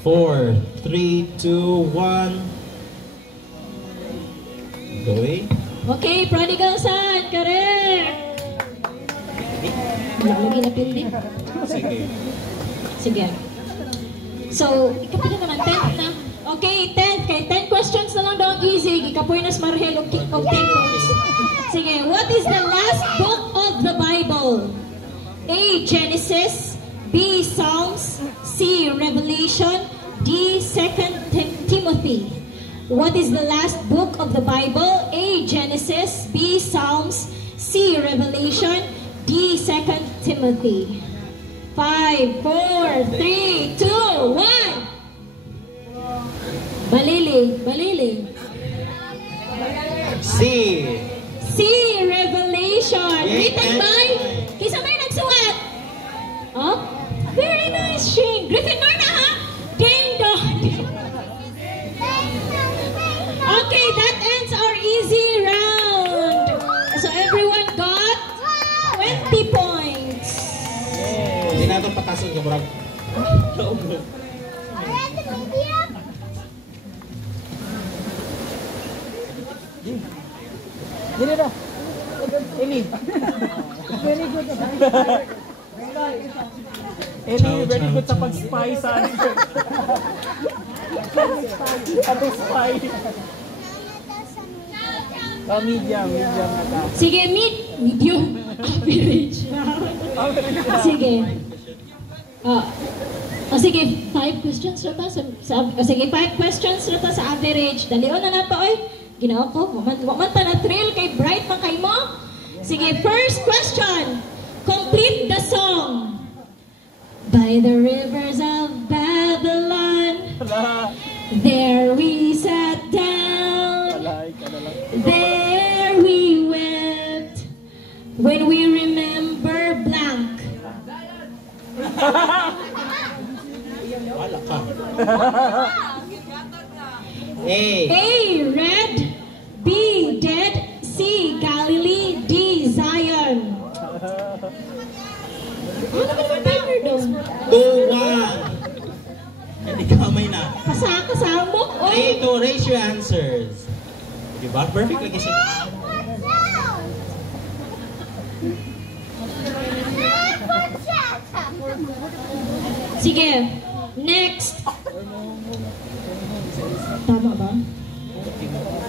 4, 3, 2, 1. Go away. Okay, prodigal son, correct. Lagi na pindi. Sige. Sige. So, ikapoy na naman 10th na. Okay, 10th. Kay 10 questions na lang daw ang easy. Ikapoy na Marhel og 10 points. Sige, what is the last book of the Bible? A. Genesis. B. Psalms. C. Revelation. D. 2 Timothy. What is the last book of the Bible? A. Genesis. B. Psalms. C. Revelation. D. 2 Timothy. 5, 4, 3, 2, 1. Balili. C. C. Revelation. Written by? Kisa may nagsuwat? Oh? Very nice, Shane. Gryffindor na ha? Ding dong. Okay, that ends our easy round. So everyone got 20 points. Hindi natin patasin ka, bro. Dili na. Eli. Very good. Eli, very good sa pag-spy sa answer. Ato spy. Medium na ka. Sige, medium. Average. Sige. Sige, 5 questions na ta sige, 5 questions na ta sa average. Dalion na nato oy. Ginawa ko, waman pa na thrill kay bright pa kay mo. Sige, first question. Complete the song. By the rivers of Babylon, there we sat down. There we wept when we remember blank. Wala ka. A. A. Red. B. Dead. C. Galilee. D. Zion. Ano ba naman paper doon? 2, 1. Hindi kamay na. Kasama. 3, 2, raise your answers. Diba? Perfect lagi siya. Sige. Next. Tama ba?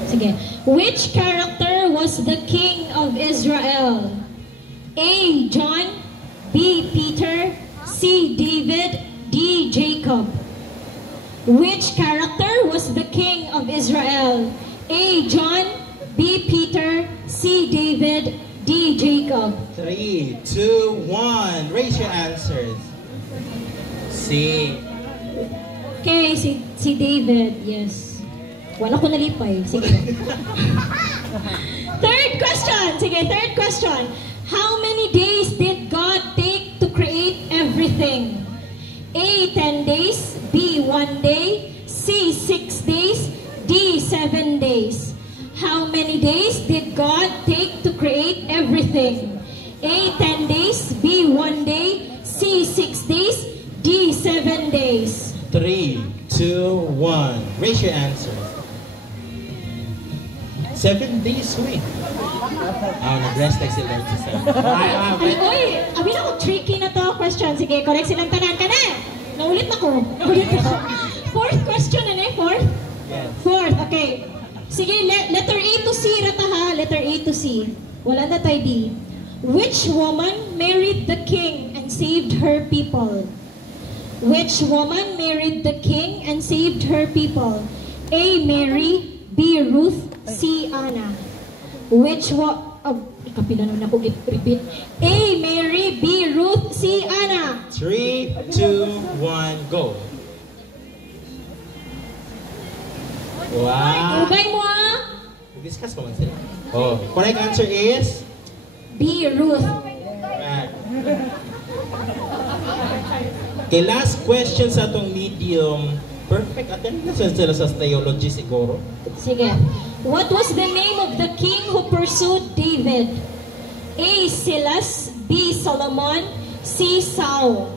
Sige. Which character was the king of Israel? A. John, B. Peter, C. David, D. Jacob. Which character was the king of Israel? A. John, B. Peter, C. David, D. Jacob. 3, 2, 1. Raise your answers. C. Okay, si David, yes. Wala ko nalipay. Sige. Third question. How many days did God take to create everything? A. 10 days, B. 1 day, C. 6 days, D. 7 days. How many days did God take to create everything? A. 10 days, B. 1 day, C. 6 days, D. 7 days. 3, 2, 1. Raise your answer. 7 days, wait. Nag-rest like si Lord si Sam. Uy, amin ako, tricky na to question. Sige, correct silang tanan ka na. Naulit ako. Fourth question na fourth? Yes. Fourth, okay. Sige, letter A to C rata ha. Letter A to C. Wala na tayo D. Which woman married the king and saved her people? Which woman married the king and saved her people? A. Mary, B. Ruth, C. Anna. Which kapila naman ako repeat. A. Mary, B. Ruth, C. Anna. 3, 2, 1, go. Wow. Ugay mo ah. Discuss pa man sila. Oh, correct answer is? B. Ruth. Correct. Okay, last question sa itong medium. Perfect. Attendance sila sa theology siguro. Sige. What was the name of the king who pursued David? A. Silas, B. Solomon, C. Saul.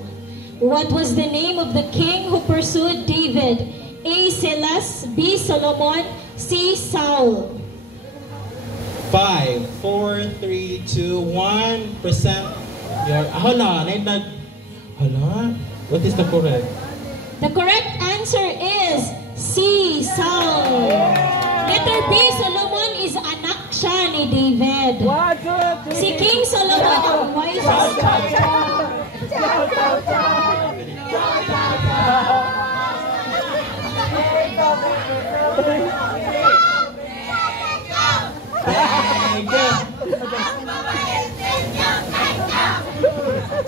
What was the name of the king who pursued David? A. Silas, B. Solomon, C. Saul. 5, 4, 3, 2, 1. Present your... Hala. What is the correct? The correct answer is C. Saul. Letter B. Solomon is anak siya ni David. Si King Solomon ang wisest.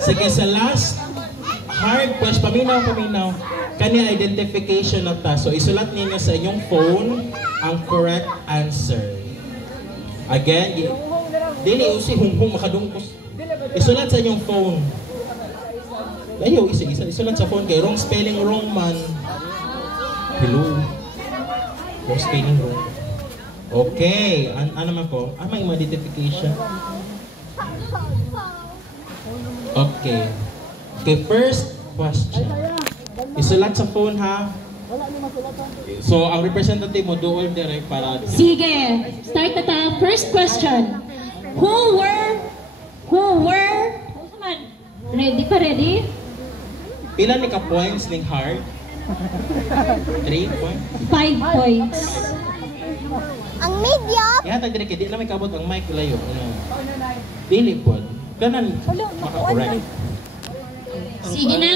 Sige, sa last hard question, paminaw. Kanya identification na ta. So, isulat ninyo sa inyong phone ang correct answer. Again, dili usi hunghung makadungkos. Isulat sa inyong phone. Ayaw, isulat sa phone kay wrong spelling, wrong man. Hello. Wrong spelling, wrong. Okay. Ano naman ko? May identification. Okay. Okay, first question. Isulat sa phone ha. So, ang representative mo doon direct para... Sige, start na ta. First question. Who were... Ready pa, ready? Pila ni ka points ning heart? 3 points? 5 points. Ang media. Yata direct, di lang may kabot ang mic layo. Dili po. Kanan, maka-correct. Sige na.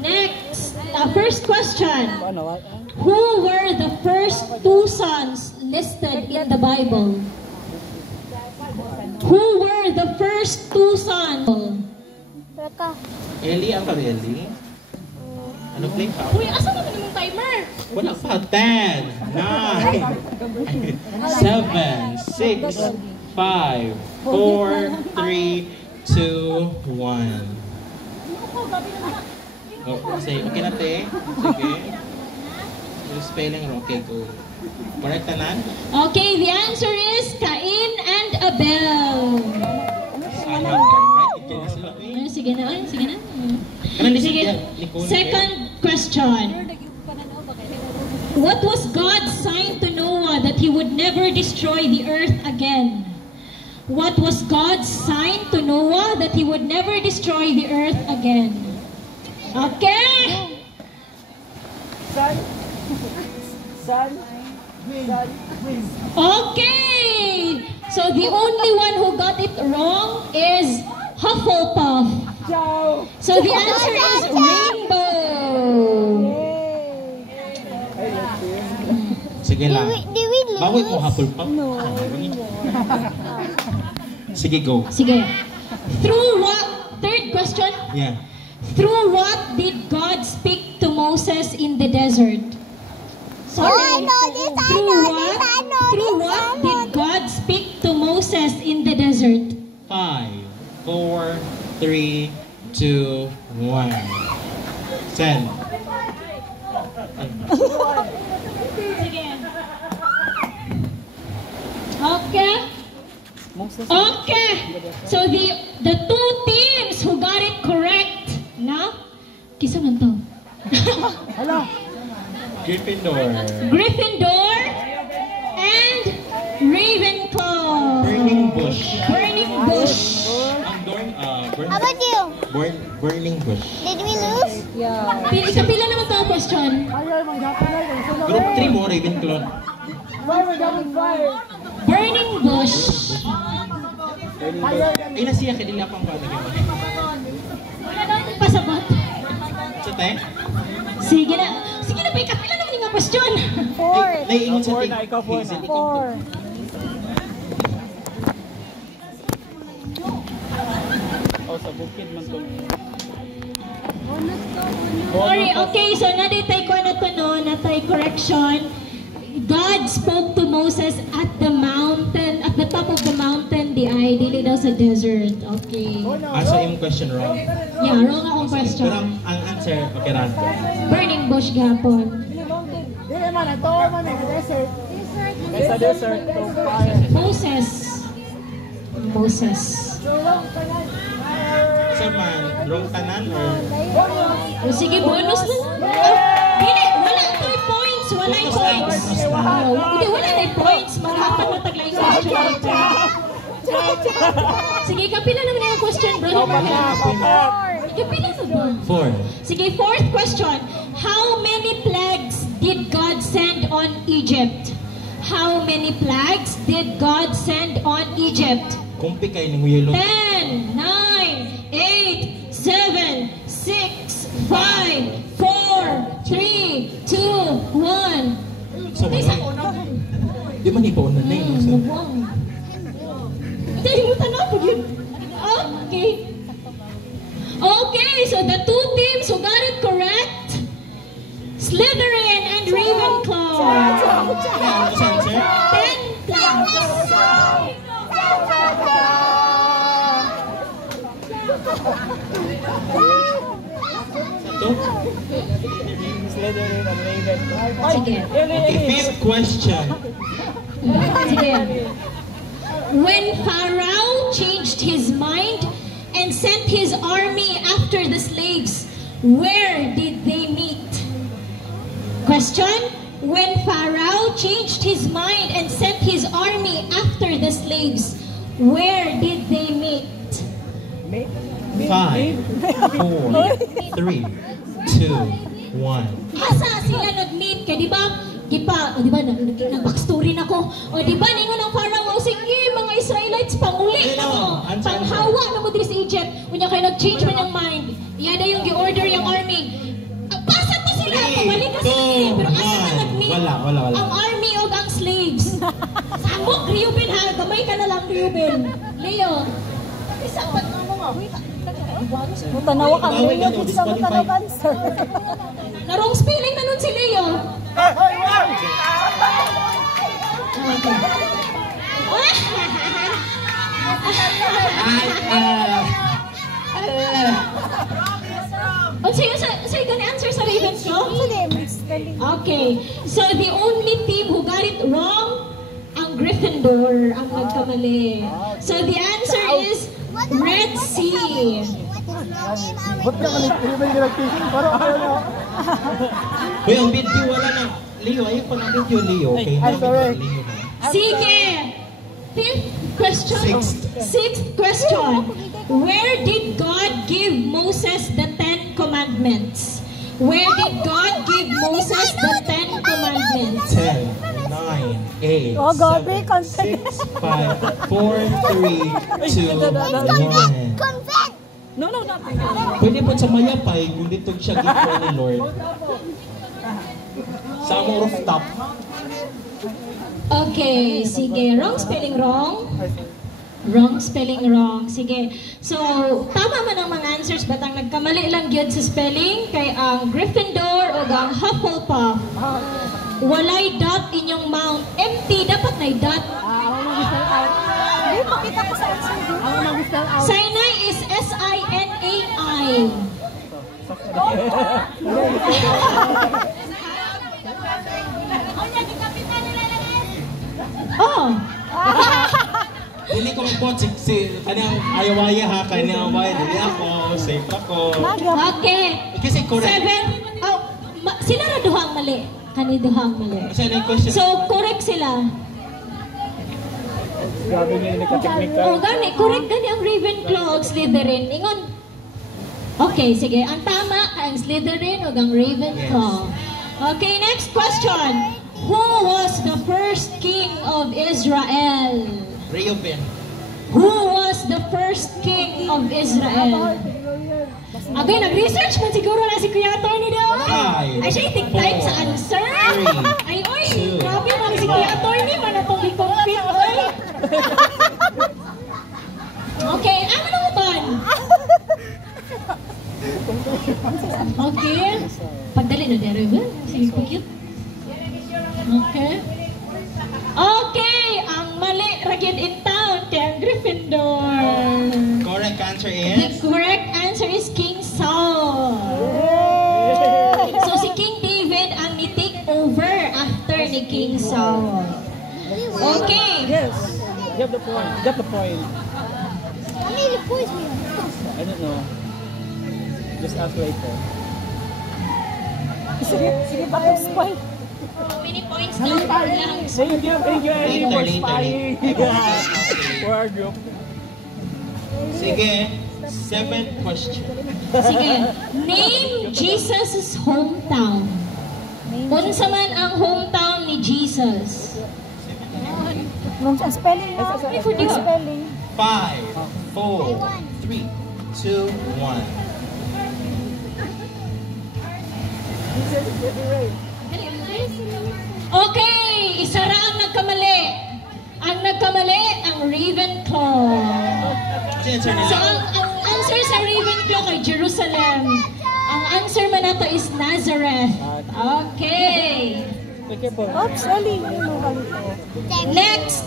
Next, first question. Who were the first 2 sons listed in the Bible? Who were the first 2 sons? Eli, ang kami Eli? Ano play ka? Uy, asa naman yung timer? Wala pa. 10, 9, 7, 6, 5, 4, 3, 2, 1. Oh, say, okay na te? Sige. Yung spelling wrong. Okay, go. Correct na nan? Okay, the answer is Cain and Abel. Sana, right? Sige na. Kanan di Sige. siya. Nicole, Second question. What was God's sign to Noah that he would never destroy the earth again? What was God's sign to Noah that he would never destroy the earth again? Okay! Okay! So the only one who got it wrong is Hufflepuff. Ciao! So the answer is rainbow. Sige lang. Did we lose? Bawi mo Hufflepuff. No. Sige, go. Sige. Through what? Third question. Yeah. Through what did God speak to Moses in the desert? Sorry. Oh, I know this, I Through know what? this, I know Through this, what I know did God speak to Moses in the desert? 5, 4, 3, 2, 1. Send. Sige. Okay. Okay. So the two teams who got it correct, na? Kisa man to? Hala! Gryffindor. Gryffindor and Ravenclaw. Burning Bush. Burning Bush. How about you? Burning Bush. Did we lose? Kapila naman to question. Ayaw, manggapin na yun. Group 3 mo, Ravenclaw. Fire, manggapin fire! Burning Bush. Ayaw, Ay, nasiya ka nila pang bata. Wala natin pasabat. Sa te? Sige na. Sige na, kapila naman yung question. Ay, naiingon sa Four te. na, ikaw four na. Hazel, ikaw to. Oh, sa bukid man to. Sorry, okay, so naditay ko na to no, natay correction. God spoke to Moses at the mountain, at the top of the mountain, dili daw sa desert. Okay. Asa yung question wrong? Yeah, wrong akong Pero question. ang answer, okay ra. Burning bush gapon. Dili man, ito man yung desert. Sa desert, to fire. Moses. Moses. Sir man, wrong tanan or? O sige, bonus na. Dili, wala 3 points, wala yung points. Oh, hindi, wala na yung points. Maghapan na taglang question. Sige, kapila naman yung question, brother Marvin. Kapila na ba? 4. Sige, fourth question. How many plagues did God send on Egypt? How many plagues did God send on Egypt? Kumpi kayo ng yellow. 10, 9, 8, 7, 6, 5, 4, 3, 2, 1. So, di man ipauna na yun. So, Hindi mo tanaw po yun. Okay. Okay, so the two teams who got it correct, Slytherin and Ravenclaw. ano sa answer? 10 plagues. Ito? Slytherin and Raven. Sige. Okay, fifth question. Sige. When Pharaoh changed his mind and sent his army after the slaves, where did they meet? Question. When Pharaoh changed his mind and sent his army after the slaves, where did they meet? 5, 4, 3, 2, 1. Asa sila nag-meet kay di ba? Di ba nag-backstory na ko? O di ba ningon ang Pharaoh, sige mga Israelites panguli na mo. Panghawa na mo diri sa Egypt. Unya kay nag-change man ang mind. Iyada yung gi-order yung army. Pasa to sila, pabalik ka sila. Pero asa na nag-meet? Wala. Ang army o ang slaves. Samok, Reuben ha. Gamay ka na lang, Reuben. Leo. Isa pa Tanawa ka, Leo, gusto mo tanawan, sir. Narong spelling na nun si Leo. Say gonna answer sa Ravenclaw? Okay. So the only team who got it wrong, ang Gryffindor ang nagkamali. So the answer is Red Sea. Ba't naman yung nag-fishing? Parang ayaw na. Uy, ang video wala na. Leo, ayun pa ng video, Leo. Okay, Ay, sorry. Leo na. Sige. Fifth question. Sixth question. Where did God give Moses the 10 commandments? Where did God give Moses the 10 commandments? 10, 9, 8, Oh, Gabi, 7, confident. 6, 5, 4, 3, 2, 1. No, not. Pwede po sa mayapay kung dito siya gito ni Lord. Sa among rooftop. Okay, sige. Wrong spelling wrong. Wrong spelling wrong. Sige. So, tama man ang mga answers, but ang nagkamali lang yun sa spelling kay ang Gryffindor o ang Hufflepuff. Walay dot inyong mount. Empty, dapat may dot. Ako mag-spell out. Hindi, makita ko sa answer. Ako mag-spell out. Sinai is S-I-N-A-I. Oh. Dili ko mag-bot si kanyang ayawaya ha, kanyang awaya. Dili ako, safe ako. Okay. Kasi correct. 7. Oh, sila na duhang mali. Kani duhang mali. Kasi ano yung question? So, correct sila. Grabe niya yung nagka-technical. Oh, gani. Correct gani ang Ravenclaw o Slytherin. Ingon. Okay, sige. Ang tama ang Slytherin o ang Ravenclaw. Okay, next question. Who was the first king of Israel? Reuben. Who was the first king of Israel? Agay, nag-research man siguro na si Kuya Tony daw. Ay, siya take time sa answer. Ay, oy, grabe man si Kuya Tony, man atong i-compete, oy. Okay, ano naman ba? Okay. Pagdali na dere ba? Sige, cute. Okay. Okay, ang mali ragid in town kay ang Gryffindor. Correct answer The is? correct answer is King Saul. So si King David ang ni-take over after ni King Saul. Okay. Yes. Get the point. Get the point. I don't know. Just ask later. Sige, bakit point? How many points na lang? Thank you. Later. For our group. Sige, 7th question. Sige. Name Jesus' hometown. Unsa man ang hometown ni Jesus? Nung sa spelling na. Ay, pwede ba? Spelling. 5, 4, 3, 2, 1. Okay, isa ra ang nagkamali. Ang nagkamali, ang Ravenclaw. Answer So, nila. ang answer sa Ravenclaw kay Jerusalem. Ang answer man nato is Nazareth. Okay. Oops, Ali. Next,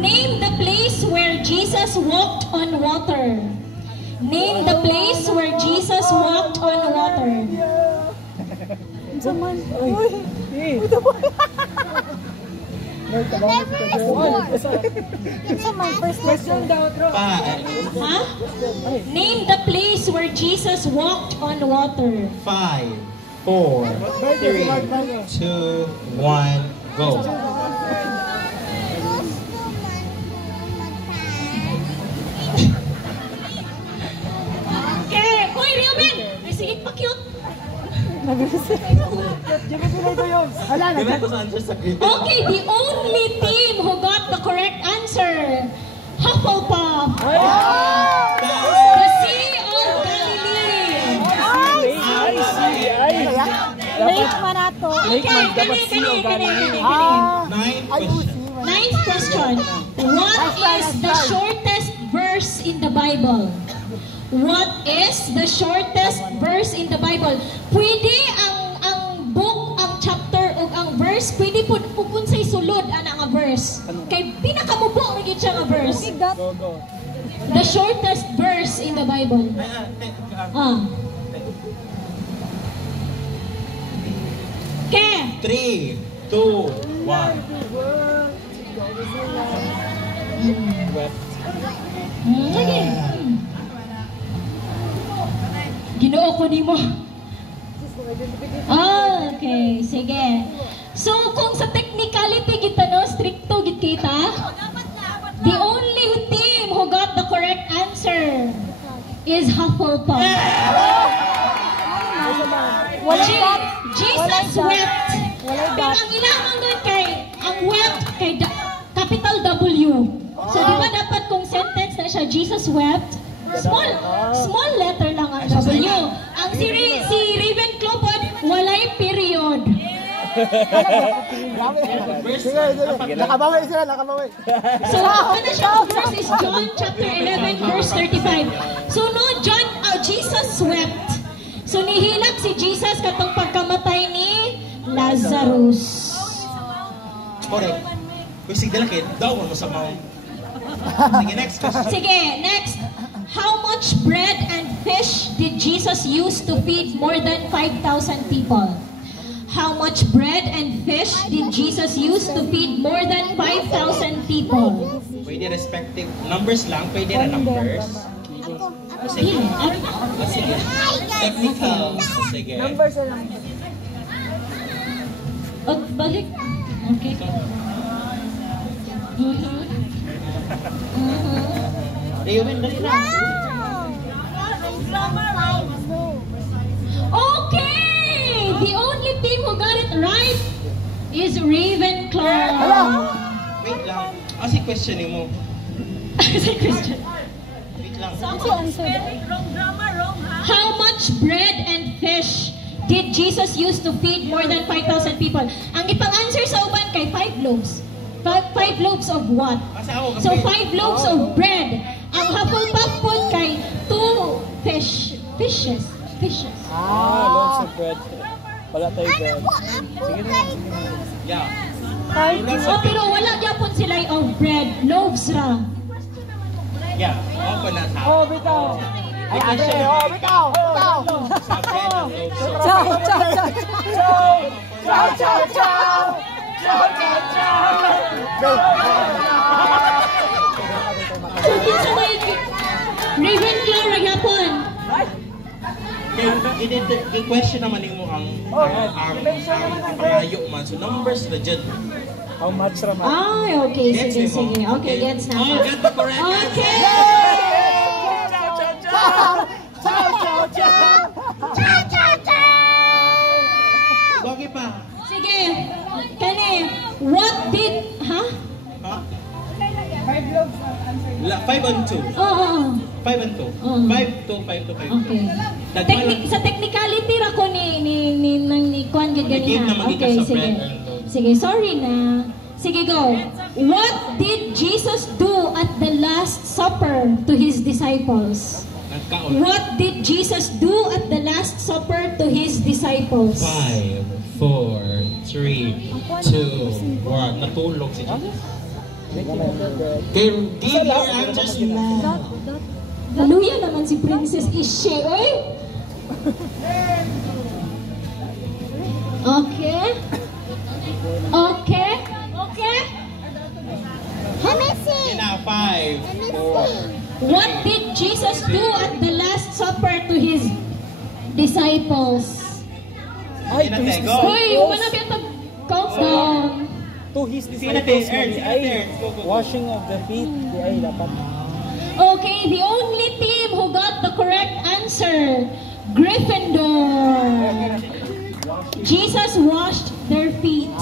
name the place where Jesus walked on water. Name the place where Jesus walked on water. Saman. Saman, first question. 5, Huh? Name the place where Jesus walked on water. 5, 4, 3, 2, 1, go. Okay, uy, Reuben! Ay, sige, pa-cute. Wala na. Diba ito sa answer sa grade? Okay, the only team who got the correct answer, Hufflepuff. The Sea of Galilee. Late man ato. Okay, kani. 9th question. Ninth question. What is the shortest verse in the Bible? What is the shortest verse in the Bible? Pwede ang book, ang chapter o ang verse, pwede po kung sa'y sulod ana nga verse. Kay pinakamubo rin siya nga verse. The shortest verse in the Bible. Okay. 3, 2, 1. Lagi. Ginoo ko nimo. Okay, sige. So kung sa technicality kita no, stricto gid kita. The only team who got the correct answer is Hufflepuff. Jesus wept. Pero ang ilamang doon kay ang wept kay capital W. So di ba dapat kung sentence na siya, Jesus wept, small letter lang ang W. Ang si Ravenclaw po, walay period. Nakabawi sila, nakabawi. So, ano siya? Verse is John chapter 11 verse 35. So, no, Jesus wept. So, nihilak si Jesus katong pagkamatay ni Lazarus. Correct. Kung sige lang kayo, daw mo sa mouth. Sige, next question. Sige, next. How much bread and fish did Jesus use to feed more than 5,000 people? How much bread and fish did Jesus use to feed more than 5,000 people? Pwede respective numbers lang, pwede na numbers. Sige. Sige. Technical. Sige. Numbers na lang. Balik. Okay. Okay! The only team who got it right is Ravenclaw. Wait lang. Kasi questioning mo. Kasi question. Wait lang. How much bread and fish did Jesus use to feed more than 5,000 people? Ang ipang-answer sa uban kay 5 loaves. 5 loaves of what? So 5 loaves of bread. Ang Hufflepuff po kay 2 fishes. Loaves of bread. Wala tayo bread. Sige na. Yeah. Pero wala gyapon sila of bread. Loaves ra. Yeah. Ako na sa. Oh, bitaw. Ay, ate, oh, bitaw. Sa bread and loaves. Ciao, ciao, ciao. Ciao, ciao, ciao. Ciao, ciao, ciao. So kinsa may Ravenclaw ra gyapon. Yung question naman mo ang pangayo man. So numbers na dyan. How much raman? Ay, okay, sige. Okay, gets na. Oh, got the correct answer. Okay. Bagay pa. Sige. Kani, what did, ha? Ha? 5 and 2. Oo. 5 and 2. 5 to 5 to 5. Okay. Sa technicality ra ko ni Kwan gid Game na ganiha. magiging Okay, sa sige. bread and loaves. Sige, sorry na. Sige, go. What did Jesus do at the Last Supper to his disciples? Nagkaon. What did Jesus do at the Last Supper to his disciples? 5, 4, 3, 2, 1. Natulog si Jesus. Give your answers now. Naluya naman si Princess Ishe, oy! Okay? Okay? Okay? Let me see. Now 5, 4. What did Jesus do at the Last Supper to his disciples? Ay, Sige na, to his te, go. Hoy, wala ba yung countdown? To his Sige na, disciples, te, ay, Go. washing of the feet. Ay, dapat. Okay, the only team who got the correct answer, Gryffindor. Jesus washed their feet.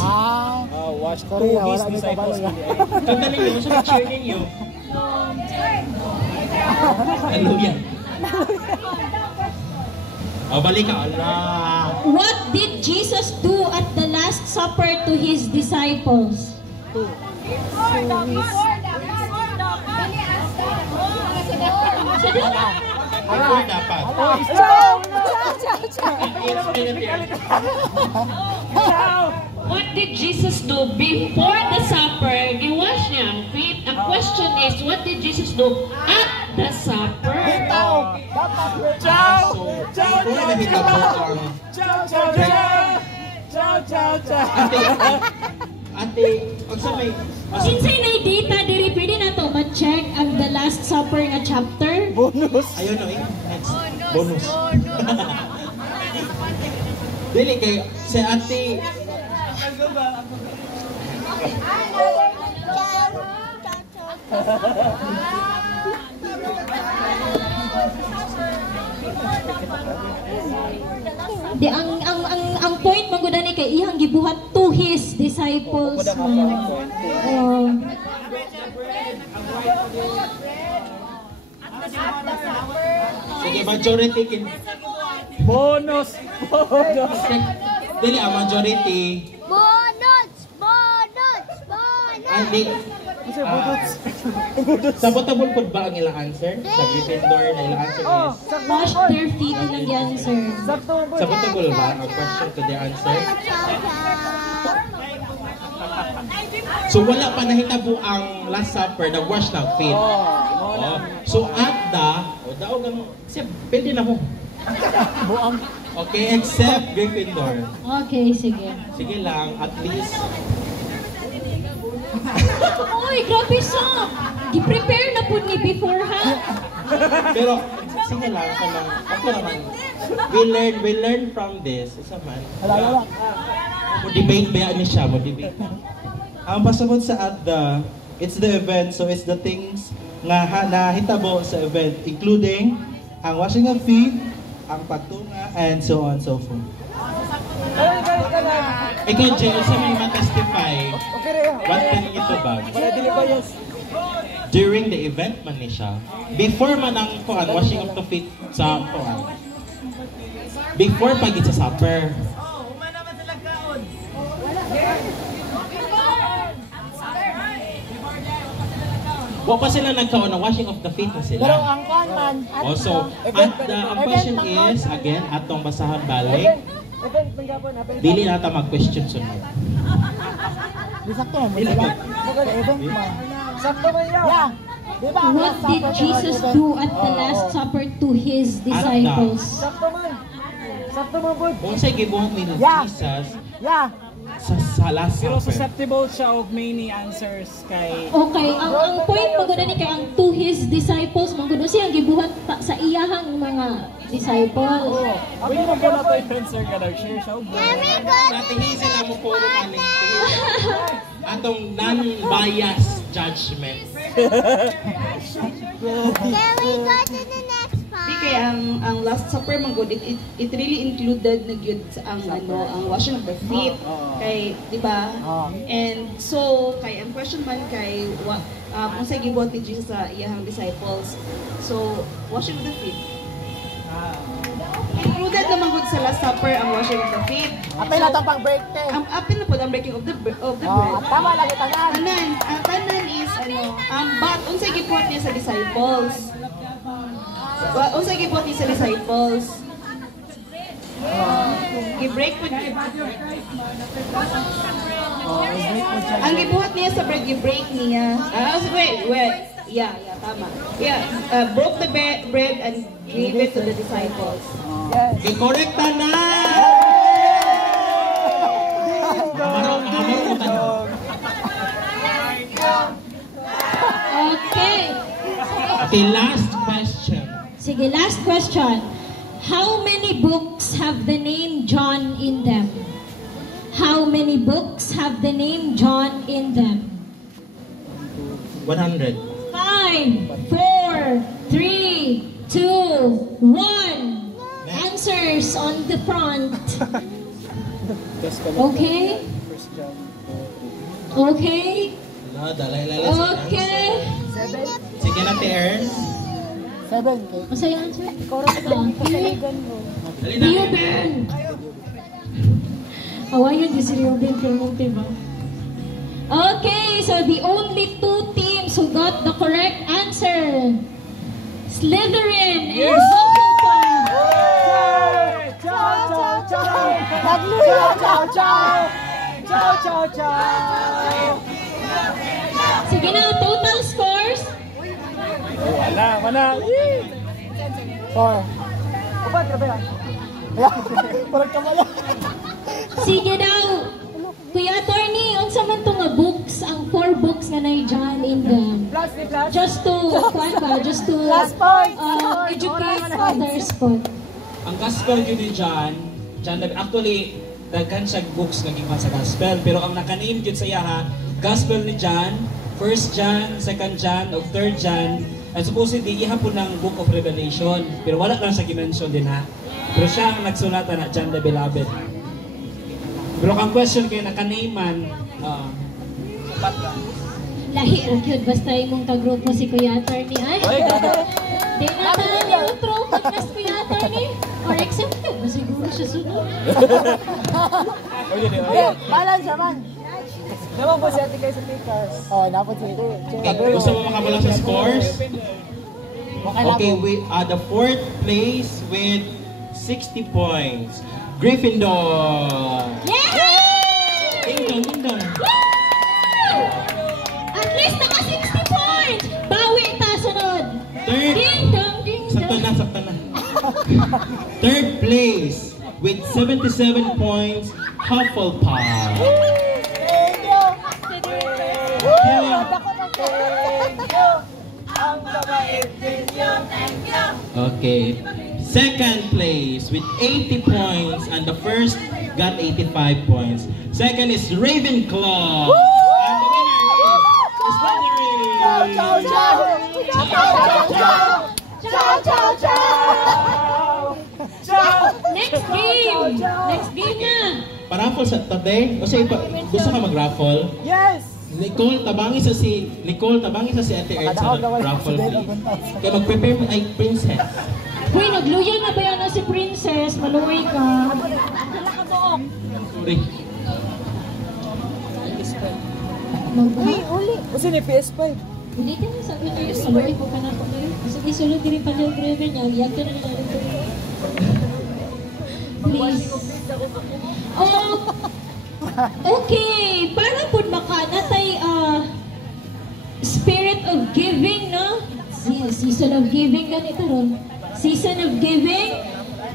Wash to his disciples. Kanta ninyo, gusto mag-cheer ninyo. Hallelujah. Balik ka. Allah. What did Jesus do at the Last Supper to his disciples? Before dapat. What did Jesus do before the supper? Giwash niya ang feet. Ang question is, what did Jesus do at the supper? Ate, pag sa may... Kinsay na data diri pwede na to ma-check ang the Last Supper nga chapter? Ayun no, next. Bonus. Dili kay si ate. Di ang point magud ni kay ihang gibuhat to his disciples. disciples Sige, majority kin. Bonus! Bonus! Dili ang majority. Bonus! Ay, di. Sabotable po ba ang ilang answer? Sa Gryffindor na ilang answer is? wash their feet ilang yan, sir. Sabotable ba ang question to the answer? So wala pa nahitabo ang Last Supper na wash ng feet. Oh. So at the, daog ang, pwede na mo. Okay, except Gryffindor. Okay, sige. Sige lang, at least. Uy, grabe sa! Gi-prepare na po ni before, ha? Pero, sige lang, okay naman. We learn from this. Isa man. Mo-debate ba ni siya? Mo-debate. Ang pasabot sa at the, it's the event, so it's the things nga nahitabo sa event, including ang washing of feet, ang pagtunga, and so on and so forth. Ikaw, Jay, sa may ma-testify, what can ito ba? During the event man ni siya, before man ang washing of the feet sa before pag sa supper. Wa pa sila nagkaon ng washing of the feet na sila. Pero ang kuan man. Also, ang question is, again, atong basahan balik. Event manggapon, event. Dili nata mag-question sunod. Di sakto mo. Event man. Sakto man yan. Yeah. Diba? What did Jesus do at the Last Supper to his disciples? Sakto man. Sakto man bud. Unsay gibuhat ni Yeah. Jesus Yeah. sa Last Pero Supper? susceptible siya of many answers kay Okay, ang point maguna ni kay ang to his disciples, maguna siya ang gibuhat sa iyahang mga disciples. Wala mo na to i-answer ka daw. Share siya. Natihi sila mo po atong non-biased judgment. Can we go to the next Di part? kay ang Last Supper man gud it really included na gyud ang ang washing of the feet kay di ba? And so kay ang question man kay kung sa gibuhat ni Jesus sa iyang disciples. So washing of the feet. Included naman gud sa Last Supper ang washing of the feet. Apay na tong pang-break te. Ang apil na po ang breaking of the bread. Tama lagi tanan. Ang tanan is but unsay gibuhat niya sa disciples? Unsay gibuhat niya sa disciples? Gi-break po niya. Ang gibuhat niya sa bread, gi-break niya. Wait. Yeah, tama. Yeah, broke the bread and gave it to the disciples. I-correct na! Okay. Okay, last question. Sige, last question. How many books have the name John in them? How many books have the name John in them? 100. 5, 4, 3, 2, 1. Answers on the front. Okay? Okay? No, dalay. Okay. Sige na, Terrence. 7K. Masa yung answer? Correct. Okay. Dali na. Ruben! Awayan din si Ruben Clemente ba? Okay, so the only two teams who got the correct answer. Slytherin and Hufflepuff. Ciao, ciao, ciao. Magluya, ciao, ciao. Ciao, ciao, ciao. Sige na, total scores. Wala. 4. Upat, grabe yan. Parang kamala. Sige daw. Kuya Attorney, unsa man to nga books, ang 4 books nga na John in them. Plus. Just to Last point. Educate others po. Ang gospel yun ni John, actually, daghan siya books nga gikan sa gospel, pero ang naka-name yun sa iya ha, gospel ni John, 1 John, 2 John, of 3 John, and supposedly iha po ng Book of Revelation, pero wala lang siya gimension din ha. Pero siya ang nagsulatan na John the Beloved. Pero ang question kayo naka-name man, Sapat lang. Lahi ra gyud basta imong kagrupo si Kuya Attorney ay. Di na tayo neutro pag mas Kuya Attorney. Or accepted ba siguro siya sunod? Balance naman. Naman po siya tigay sa papers. Oh, napot siya. Okay, gusto mo makabala sa scores? Okay, the fourth place with 60 points. Gryffindor! Yay! Ding dong. At least naka 60 points! Bawi ta sunod! Third. Ding dong, ding dong. Sakto na. Third place with 77 points, Hufflepuff. Thank you. Ang babait ninyo. Thank you. Okay. Second place with 80 points and the first got 85 points. Second is Ravenclaw. And the winner is Slytherin. Ciao, ciao. Ciao, ciao, ciao. Ciao, ciao, ciao. Ciao. Next game! Next game na! Paraffle sa today? O sige, gusto ka mag-raffle? Yes. Nicole, tabangi sa si Ate Earth sa raffle, please. Kaya mag-prepare mo ay princess. Uy, nagluya na ba yan na si Princess? Maluwi ka. Sorry. Uli. Kasi ni PS5. Ulitin mo, sabi niyo, maluwi ko ka na po ngayon. Kasi sulod din pa yung driver niya. Iyak ka na nila. Please. Okay, para po baka natay spirit of giving, no? Season of giving ganito ron. Season of giving.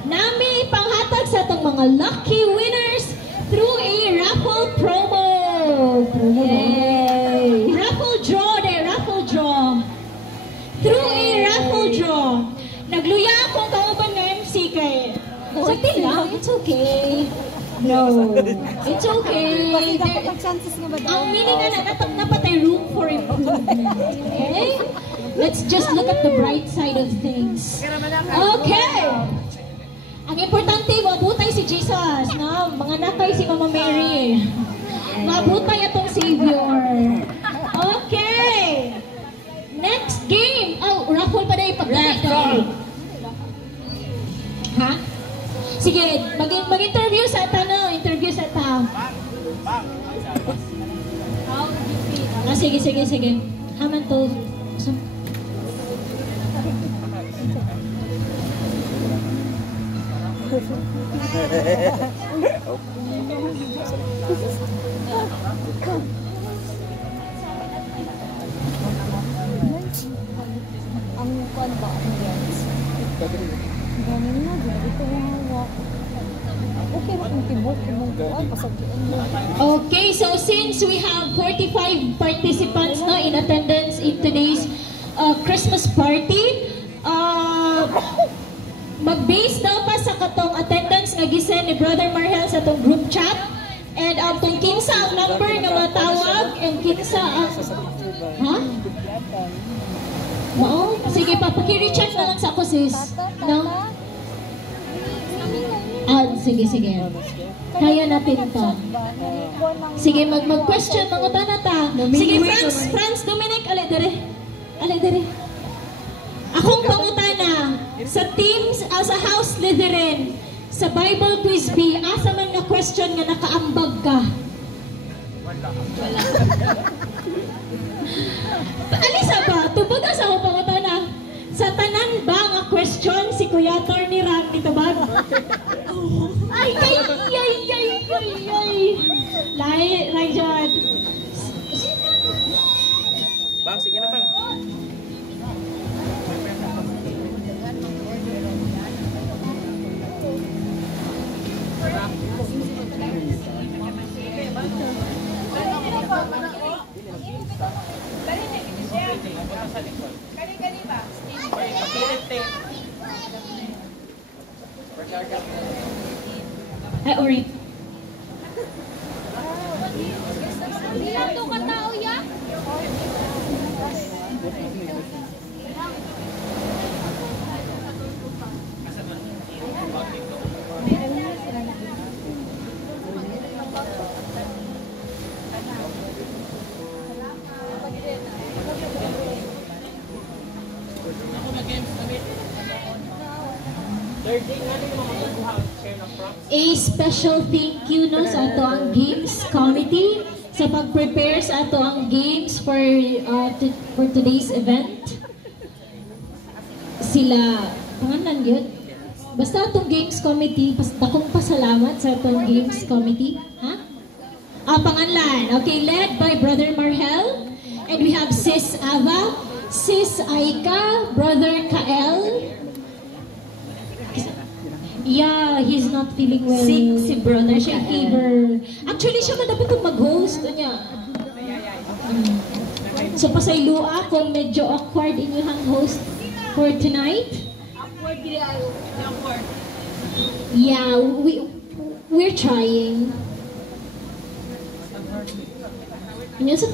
Nami panghatag sa itong mga lucky winners through a raffle promo. Yay! Raffle draw, raffle draw. Through a raffle draw. Nagluya akong kauban ng MC kay. Sakti lang, it's okay. No, it's okay. Ang meaning na napatay room for improvement. Okay? Let's just look at the bright side of things. Okay! Ang importante, mabutay si Jesus, no? Mga nakay si Mama Mary. Mabutay atong Savior. Okay! Next game! Oh, raffle pa na ipagkakita. Raffle! Ha? Sige, mag-interview sa tao. Interview sa tao. Sige. Haman to. Ang kuan ba ang guys? Ganin na dito hawak. Okay, kung tibok mo kuan pasagyan mo. Okay, so since we have 45 participants no in attendance in today's Christmas party, mag-base daw pa sa katong attendance nga gisend ni Brother Marhel sa atong group chat. And kung kinsa ang number nga matawag and kinsa ang Oo? Sige, papaki-rechat na lang sa ako, sis. No? Sige. Kaya natin to. Sige, mag-question, mga tanata. Sige, Franz Dominic, alay dere. Akong pangutana, sa teams, sa House Slytherin, sa Bible Quiz B, asa man nga question nga nakaambag ka? Wala. Alisa ba? Tubod na sa akong pangutana. Sa tanan ba nga question si Kuya Attorney Ram nito ba? Ay. Lai John. Bang, sige na bang. Ay, Ori. Bilang to ka tao ya? A special thank you no sa ato ang games committee sa pag-prepare sa ato ang games for today's event. Sila pangalan yun. Basta atong games committee, akong pasalamat sa atong games committee. Ha? Pangalan. Okay, led by Brother Marhel. And we have Sis Ava, Sis Aika, Brother Kael. Yeah, he's not feeling well. Sick si Brother siya fever. Actually, siya man dapat mag-host niya. So pasaylua kung medyo awkward inyong host for tonight. Yeah, we're trying. Ano sa